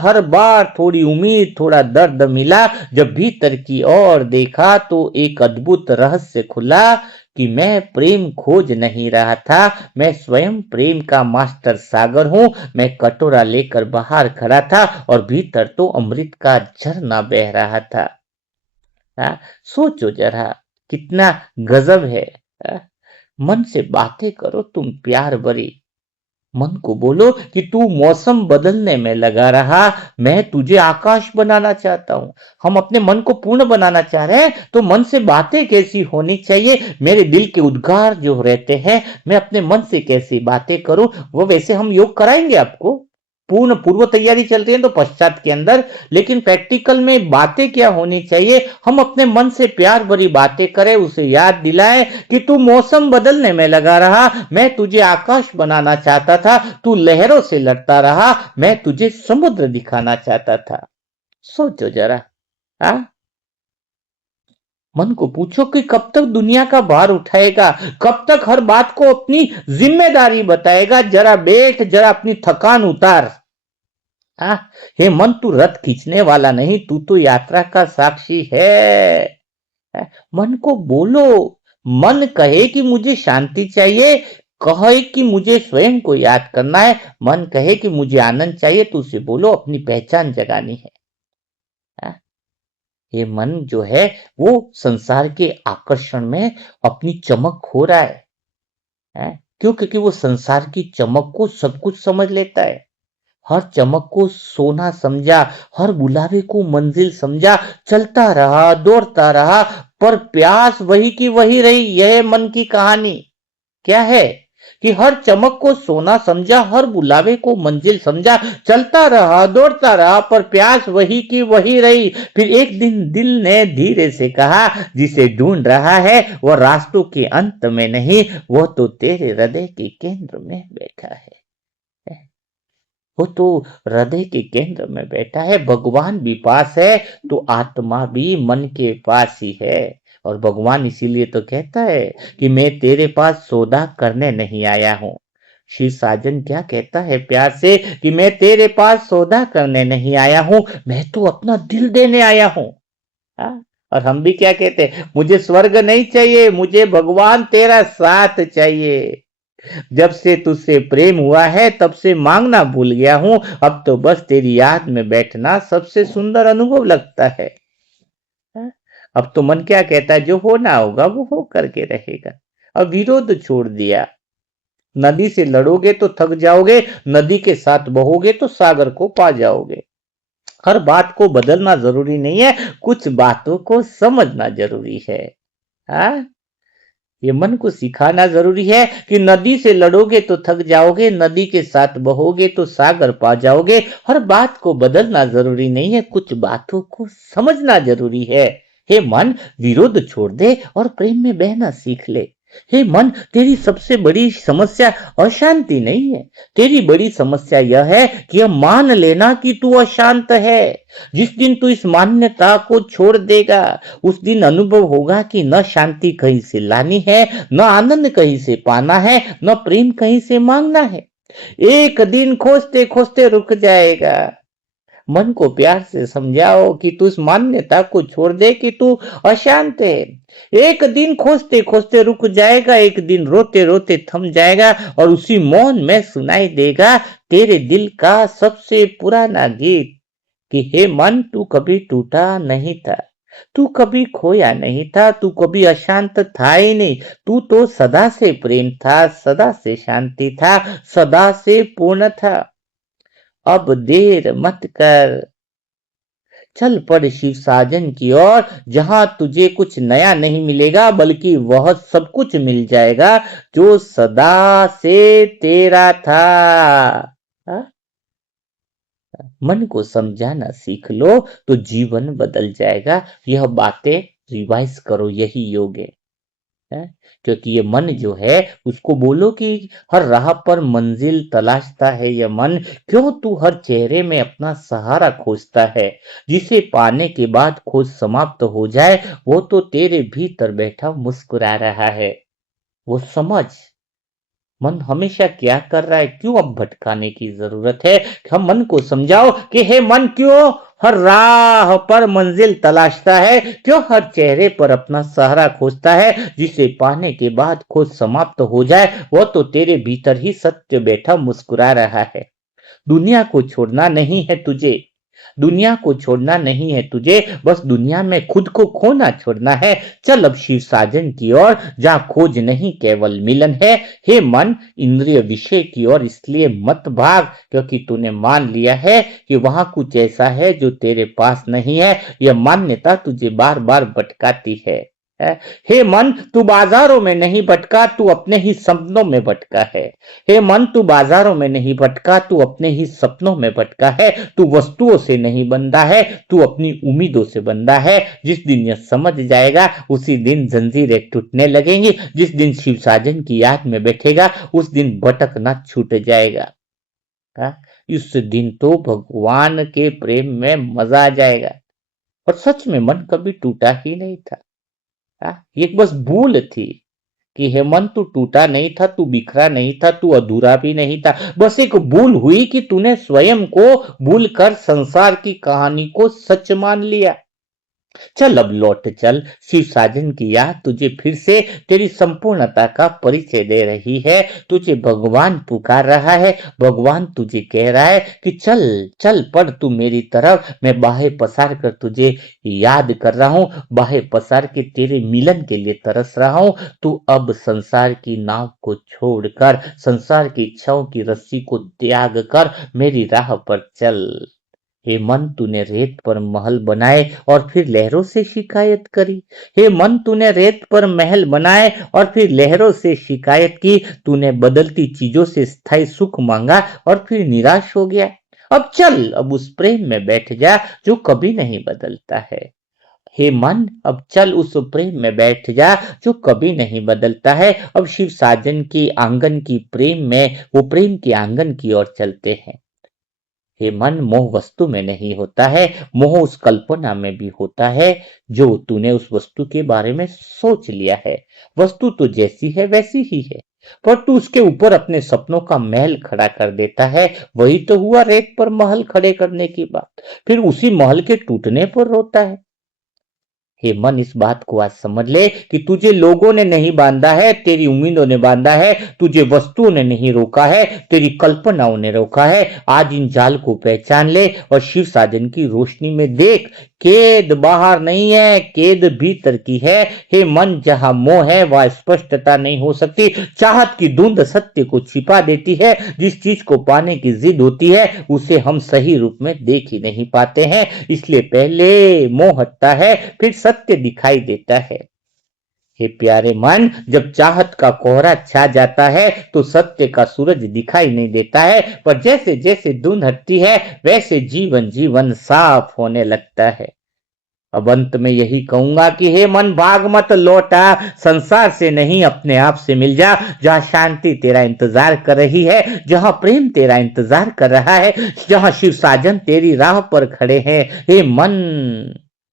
हर बार थोड़ी उम्मीद थोड़ा दर्द मिला। जब भीतर की ओर देखा तो एक अद्भुत रहस्य खुला कि मैं प्रेम खोज नहीं रहा था। मैं स्वयं प्रेम का मास्टर सागर हूँ। मैं कटोरा लेकर बाहर खड़ा था और भीतर तो अमृत का झरना बह रहा था। सोचो जरा कितना गजब है। हाँ? मन से बातें करो तुम प्यार भरी। मन को बोलो कि तू मौसम बदलने में लगा रहा। मैं तुझे आकाश बनाना चाहता हूँ। हम अपने मन को पूर्ण बनाना चाह रहे हैं तो मन से बातें कैसी होनी चाहिए। मेरे दिल के उद्गार जो रहते हैं मैं अपने मन से कैसी बातें करूं वो वैसे हम योग कराएंगे आपको। पूर्ण पूर्व तैयारी चल रही है तो पश्चात के अंदर। लेकिन प्रैक्टिकल में बातें क्या होनी चाहिए, हम अपने मन से प्यार भरी बातें करें, उसे याद दिलाएं कि तू मौसम बदलने में लगा रहा। मैं तुझे आकाश बनाना चाहता था। तू लहरों से लड़ता रहा। मैं तुझे समुद्र दिखाना चाहता था। सोचो जरा। हाँ? मन को पूछो कि कब तक दुनिया का भार उठाएगा, कब तक हर बात को अपनी जिम्मेदारी बताएगा। जरा बैठ, जरा अपनी थकान उतार। हाँ? हे मन तू रथ खींचने वाला नहीं, तू तो यात्रा का साक्षी है। मन को बोलो। मन कहे कि मुझे शांति चाहिए, कहे कि मुझे स्वयं को याद करना है। मन कहे कि मुझे आनंद चाहिए तो उसे बोलो अपनी पहचान जगानी है। ये मन जो है वो संसार के आकर्षण में अपनी चमक खो रहा है? क्यों? क्योंकि वो संसार की चमक को सब कुछ समझ लेता है, हर चमक को सोना समझा, हर बुलावे को मंजिल समझा, चलता रहा, दौड़ता रहा, पर प्यास वही की वही रही। यह मन की कहानी क्या है कि हर चमक को सोना समझा, हर बुलावे को मंजिल समझा, चलता रहा, दौड़ता रहा, पर प्यास वही की वही रही। फिर एक दिन दिल ने धीरे से कहा, जिसे ढूंढ रहा है वह रास्तों के अंत में नहीं, वह तो तेरे हृदय के केंद्र में बैठा है। वो तो हृदय के केंद्र में बैठा है। भगवान भी पास है तो आत्मा भी मन के पास ही है। और भगवान इसीलिए तो कहता है कि मैं तेरे पास सौदा करने नहीं आया हूं। श्री साजन क्या कहता है प्यार से कि मैं तेरे पास सौदा करने नहीं आया हूं, मैं तो अपना दिल देने आया हूं। हाँ? और हम भी क्या कहते हैं, मुझे स्वर्ग नहीं चाहिए, मुझे भगवान तेरा साथ चाहिए। जब से तुझसे प्रेम हुआ है तब से मांगना भूल गया हूं, अब तो बस तेरी याद में बैठना सबसे सुंदर अनुभव लगता है। अब तो मन क्या कहता है, जो होना होगा वो हो करके रहेगा। अब विरोध छोड़ दिया। नदी से लड़ोगे तो थक जाओगे, नदी के साथ बहोगे तो सागर को पा जाओगे। हर बात को बदलना जरूरी नहीं है, कुछ बातों को समझना जरूरी है। हाँ, ये मन को सिखाना जरूरी है कि नदी से लड़ोगे तो थक जाओगे, नदी के साथ बहोगे तो सागर पा जाओगे। हर बात को बदलना जरूरी नहीं है, कुछ बातों को समझना जरूरी है। हे मन, विरोध छोड़ दे और प्रेम में बहना सीख ले। हे मन, तेरी सबसे बड़ी समस्या अशांति नहीं है, तेरी बड़ी समस्या यह है कि यह मान लेना कि तू अशांत है। जिस दिन तू इस मान्यता को छोड़ देगा उस दिन अनुभव होगा कि न शांति कहीं से लानी है, न आनंद कहीं से पाना है, न प्रेम कहीं से मांगना है। एक दिन खोजते खोजते रुक जाएगा। मन को प्यार से समझाओ कि तू इस मान्यता को छोड़ दे कि तू अशांत है। एक दिन खोजते खोजते रुक जाएगा, एक दिन रोते रोते थम जाएगा और उसी मौन में सुनाई देगा तेरे दिल का सबसे पुराना गीत कि हे मन, तू कभी टूटा नहीं था, तू कभी खोया नहीं था, तू कभी अशांत था ही नहीं। तू तो सदा से प्रेम था, सदा से शांति था, सदा से पूर्ण था। अब देर मत कर, चल पड़ शिव साजन की ओर, जहां तुझे कुछ नया नहीं मिलेगा बल्कि वह सब कुछ मिल जाएगा जो सदा से तेरा था। हा? मन को समझाना सीख लो तो जीवन बदल जाएगा। यह बातें रिवाइज करो, यही योग है? क्योंकि ये मन जो है उसको बोलो कि हर राह पर मंजिल तलाशता है ये मन, क्यों तू हर चेहरे में अपना सहारा खोजता है। जिसे पाने के बाद खोज समाप्त हो जाए वो तो तेरे भीतर बैठा मुस्कुरा रहा है। वो समझ, मन हमेशा क्या कर रहा है, क्यों अब भटकाने की जरूरत है। हम मन को समझाओ कि हे मन, क्यों हर राह पर मंजिल तलाशता है, क्यों हर चेहरे पर अपना सहारा खोजता है। जिसे पाने के बाद खोज समाप्त हो जाए वो तो तेरे भीतर ही सत्य बैठा मुस्कुरा रहा है। दुनिया को छोड़ना नहीं है तुझे, दुनिया को छोड़ना नहीं है तुझे, बस दुनिया में खुद को खोना छोड़ना है। चल अब शिव साजन की ओर, जहां खोज नहीं केवल मिलन है। हे मन, इंद्रिय विषय की ओर इसलिए मत भाग क्योंकि तूने मान लिया है कि वहां कुछ ऐसा है जो तेरे पास नहीं है। यह मान्यता तुझे बार बार भटकाती है। हे मन, तू बाजारों में नहीं भटका, तू अपने ही सपनों में भटका है। हे मन, तू बाजारों में नहीं भटका, तू अपने ही सपनों में भटका है। तू वस्तुओं से नहीं बंधा है, तू अपनी उम्मीदों से बंधा है। जिस दिन यह समझ जाएगा उसी दिन जंजीरें टूटने लगेंगी। जिस दिन शिव साजन की याद में बैठेगा उस दिन भटकना छूट जाएगा। इस दिन तो भगवान के प्रेम में मजा आ जाएगा। और सच में मन कभी टूटा ही नहीं था। ये बस भूल थी कि हेमंत तू टूटा नहीं था, तू बिखरा नहीं था, तू अधूरा भी नहीं था। बस एक भूल हुई कि तूने स्वयं को भूलकर संसार की कहानी को सच मान लिया। चल अब लौट चल। शिव साजन की याद तुझे फिर से तेरी संपूर्णता का परिचय दे रही है। तुझे भगवान पुकार रहा है। भगवान तुझे कह रहा है कि चल चल पढ़ तू मेरी तरफ। मैं बाहें पसार कर तुझे याद कर रहा हूँ। बाहें पसार के तेरे मिलन के लिए तरस रहा हूँ। तू अब संसार की नाव को छोड़कर, संसार की इच्छाओं की रस्सी को त्याग कर मेरी राह पर चल। हे मन, तूने रेत पर महल बनाए और फिर लहरों से शिकायत करी। हे मन, तूने रेत पर महल बनाए और फिर लहरों से शिकायत की। तूने बदलती चीजों से स्थायी सुख मांगा और फिर निराश हो गया। अब चल, अब उस प्रेम में बैठ जा जो कभी नहीं बदलता है। हे मन, अब चल उस प्रेम में बैठ जा जो कभी नहीं बदलता है। अब शिव साजन की आंगन की प्रेम में, वो प्रेम के आंगन की ओर चलते हैं। हे मन, मोह वस्तु में नहीं होता है। मोह उस कल्पना में भी होता है जो तूने उस वस्तु के बारे में सोच लिया है। वस्तु तो जैसी है वैसी ही है, पर तू उसके ऊपर अपने सपनों का महल खड़ा कर देता है। वही तो हुआ रेत पर महल खड़े करने की बात, फिर उसी महल के टूटने पर रोता है। हे मन, इस बात को आज समझ ले कि तुझे लोगों ने नहीं बांधा है, तेरी उम्मीदों ने बांधा है। तुझे वस्तुओं ने नहीं रोका है, तेरी कल्पनाओं ने रोका है। आज इन जाल को पहचान ले और शिव साजन की रोशनी में देख। केद बाहर नहीं है, केद भीतर की है। हे मन, जहां मोह है वहां स्पष्टता नहीं हो सकती। चाहत की धुंध सत्य को छिपा देती है। जिस चीज को पाने की जिद होती है उसे हम सही रूप में देख ही नहीं पाते हैं। इसलिए पहले मोह हटता है, फिर सत्य दिखाई देता है। हे प्यारे मन, जब चाहत का कोहरा छा जाता है तो सत्य का सूरज दिखाई नहीं देता है, पर जैसे जैसे धुंध हटती है वैसे जीवन जीवन साफ होने लगता है। अब अंत में यही कहूंगा कि हे मन, भाग मत लौटा। संसार से नहीं, अपने आप से मिल जा। जहां शांति तेरा इंतजार कर रही है, जहां प्रेम तेरा इंतजार कर रहा है, जहां शिव साजन तेरी राह पर खड़े हैं। हे मन,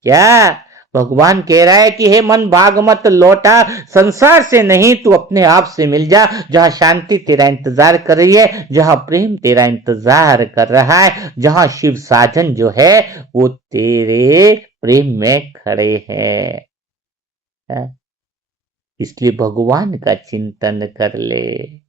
क्या भगवान कह रहा है कि हे मन, भाग मत लौटा। संसार से नहीं, तू अपने आप से मिल जा। जहां शांति तेरा इंतजार कर रही है, जहां प्रेम तेरा इंतजार कर रहा है, जहां शिव साजन जो है वो तेरे प्रेम में खड़े हैं। इसलिए भगवान का चिंतन कर ले,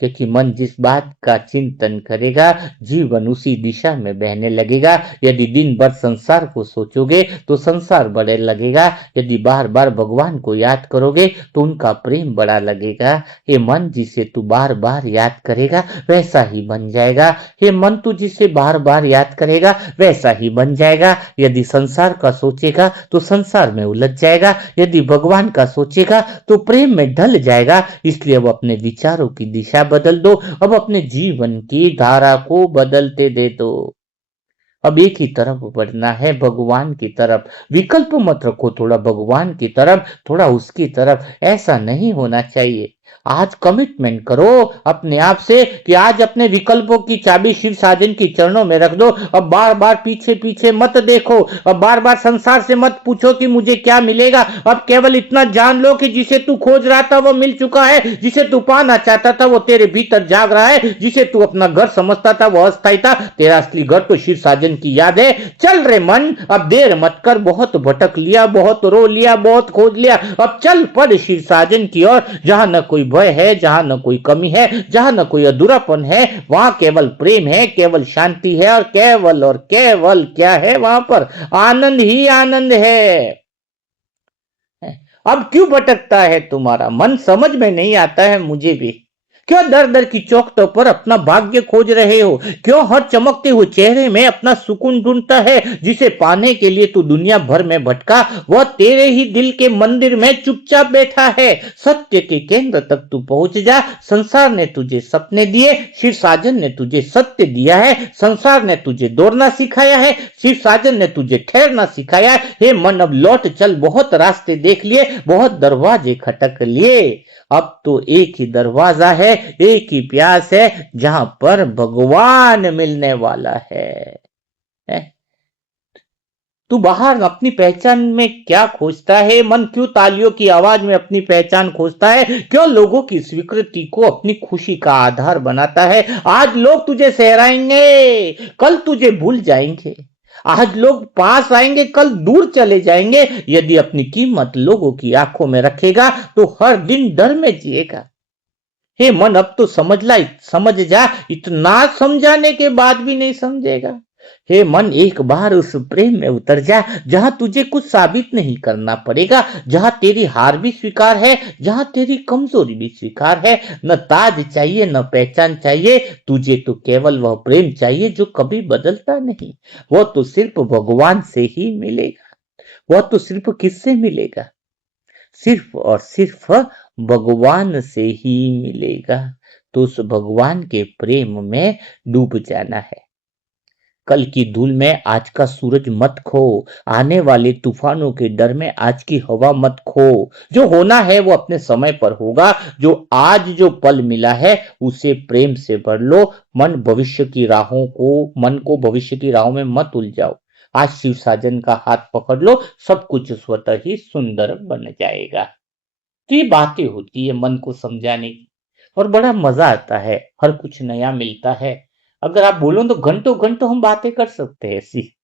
क्योंकि मन जिस बात का चिंतन करेगा जीवन उसी दिशा में बहने लगेगा। यदि दिन भर संसार को सोचोगे तो संसार बड़े लगेगा। यदि बार बार भगवान को याद करोगे तो उनका प्रेम बड़ा लगेगा। हे मन, जिसे तू बार बार याद करेगा वैसा ही बन जाएगा। हे मन, तू जिसे बार बार याद करेगा वैसा ही बन जाएगा। यदि संसार का सोचेगा तो संसार में उलझ जाएगा। यदि भगवान का सोचेगा तो प्रेम में ढल जाएगा। इसलिए अब अपने विचारों की दिशा बदल दो। अब अपने जीवन की धारा को बदलते दे दो। अब एक ही तरफ बढ़ना है, भगवान की तरफ। विकल्प मत रखो, थोड़ा भगवान की तरफ, थोड़ा उसकी तरफ। ऐसा नहीं होना चाहिए। आज कमिटमेंट करो अपने आप से कि आज अपने विकल्पों की चाबी शिव साजन की चरणों में रख दो। अब बार बार पीछे पीछे मत देखो। अब बार बार संसार से मत पूछो कि मुझे क्या मिलेगा। अब केवल इतना जान लो कि जिसे तू खोज रहा था वो मिल चुका है। जिसे तू पाना चाहता था वो तेरे भीतर जाग रहा है। जिसे तू अपना घर समझता था वो अस्थायी था। तेरा असली घर तो शिव साजन की याद है। चल रे मन, अब देर मत कर। बहुत भटक लिया, बहुत रो लिया, बहुत खोज लिया। अब चल पड़ शिव साजन की ओर, जहां न कोई भय है, जहां न कोई कमी है, जहां न कोई अधूरापन है। वहां केवल प्रेम है, केवल शांति है, और केवल क्या है वहां पर? आनंद ही आनंद है। अब क्यों भटकता है तुम्हारा मन? समझ में नहीं आता है मुझे भी। क्यों दर दर की चौखटों पर अपना भाग्य खोज रहे हो? क्यों हर चमकते हुए चेहरे में अपना सुकून ढूंढता है? जिसे पाने के लिए तू दुनिया भर में भटका, वह तेरे ही दिल के मंदिर में चुपचाप बैठा है। सत्य के केंद्र तक तू पहुंच जा। संसार ने तुझे सपने दिए, शिव साजन ने तुझे सत्य दिया है। संसार ने तुझे दौड़ना सिखाया है, शिव साजन ने तुझे ठहरना सिखाया है। हे मन, अब लौट चल। बहुत रास्ते देख लिए, बहुत दरवाजे खटक लिए। अब तो एक ही दरवाजा है, एक ही प्यास है, जहां पर भगवान मिलने वाला है। तू बाहर अपनी पहचान में क्या खोजता है? मन क्यों तालियों की आवाज में अपनी पहचान खोजता है? क्यों लोगों की स्वीकृति को अपनी खुशी का आधार बनाता है? आज लोग तुझे सहराएंगे, कल तुझे भूल जाएंगे। आज लोग पास आएंगे, कल दूर चले जाएंगे। यदि अपनी कीमत लोगों की आंखों में रखेगा तो हर दिन डर में जिएगा। हे मन, अब तो समझ जा, इतना समझाने के बाद भी नहीं समझेगा। हे मन, एक बार उस प्रेम में उतर जा जहां तुझे कुछ साबित नहीं करना पड़ेगा, जहां तेरी हार भी स्वीकार है, जहां तेरी कमजोरी भी स्वीकार है। न ताज चाहिए, न पहचान चाहिए, तुझे तो केवल वह प्रेम चाहिए जो कभी बदलता नहीं। वह तो सिर्फ भगवान से ही मिलेगा। वह तो सिर्फ किससे मिलेगा? सिर्फ और सिर्फ भगवान से ही मिलेगा। तो उस भगवान के प्रेम में डूब जाना है। कल की धूल में आज का सूरज मत खो, आने वाले तूफानों के डर में आज की हवा मत खो। जो होना है वो अपने समय पर होगा। जो आज जो पल मिला है उसे प्रेम से भर लो। मन को भविष्य की राहों में मत उलझाओ। आज शिव साजन का हाथ पकड़ लो, सब कुछ स्वतः ही सुंदर बन जाएगा। तो ये बातें होती है मन को समझाने की, और बड़ा मजा आता है, हर कुछ नया मिलता है। अगर आप बोलो तो घंटों घंटों हम बातें कर सकते हैं ऐसी।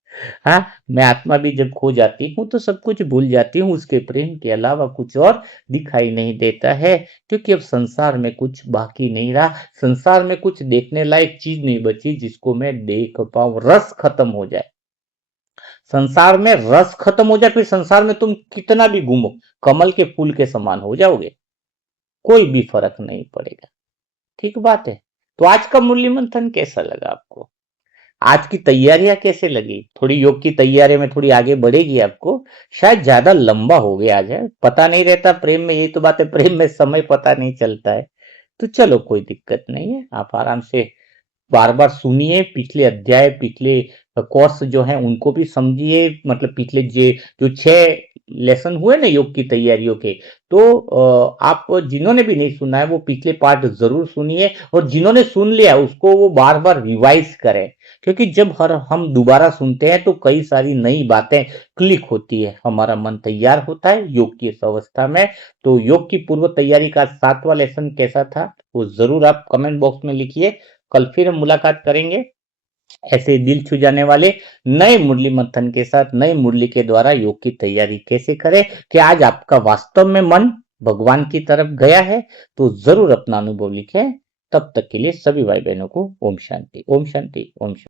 हाँ, मैं आत्मा भी जब खो जाती हूँ तो सब कुछ भूल जाती हूँ, उसके प्रेम के अलावा कुछ और दिखाई नहीं देता है। क्योंकि अब संसार में कुछ बाकी नहीं रहा, संसार में कुछ देखने लायक चीज नहीं बची जिसको मैं देख पाऊं। रस खत्म हो जाए, संसार में रस खत्म हो जाए, फिर संसार में तुम कितना भी घूमो, कमल के फूल के समान हो जाओगे, कोई भी फर्क नहीं पड़ेगा। ठीक बात है। तो आज का मूल्य मंथन कैसा लगा आपको? आज की तैयारियां कैसे लगी? थोड़ी योग की तैयारी में थोड़ी आगे बढ़ेगी आपको? शायद ज्यादा लंबा हो गया आज है, पता नहीं रहता प्रेम में, यही तो बात है, प्रेम में समय पता नहीं चलता है। तो चलो, कोई दिक्कत नहीं है, आप आराम से बार बार सुनिए, पिछले अध्याय, पिछले कोर्स जो है उनको भी समझिए। मतलब पिछले जो 6 लेसन हुए ना योग की तैयारियों के, तो आप जिन्होंने भी नहीं सुना है वो पिछले पार्ट जरूर सुनिए, और जिन्होंने सुन लिया उसको वो बार बार रिवाइज करें। क्योंकि जब हर हम दोबारा सुनते हैं तो कई सारी नई बातें क्लिक होती है, हमारा मन तैयार होता है योग की इस अवस्था में। तो योग की पूर्व तैयारी का 7वां लेसन कैसा था वो जरूर आप कमेंट बॉक्स में लिखिए। कल फिर हम मुलाकात करेंगे ऐसे दिल छू जाने वाले नए मुरली मंथन के साथ, नई मुरली के द्वारा योग की तैयारी कैसे करें। कि आज आपका वास्तव में मन भगवान की तरफ गया है? तो जरूर अपना अनुभव लिखें। तब तक के लिए सभी भाई बहनों को ओम शांति, ओम शांति, ओम शांति।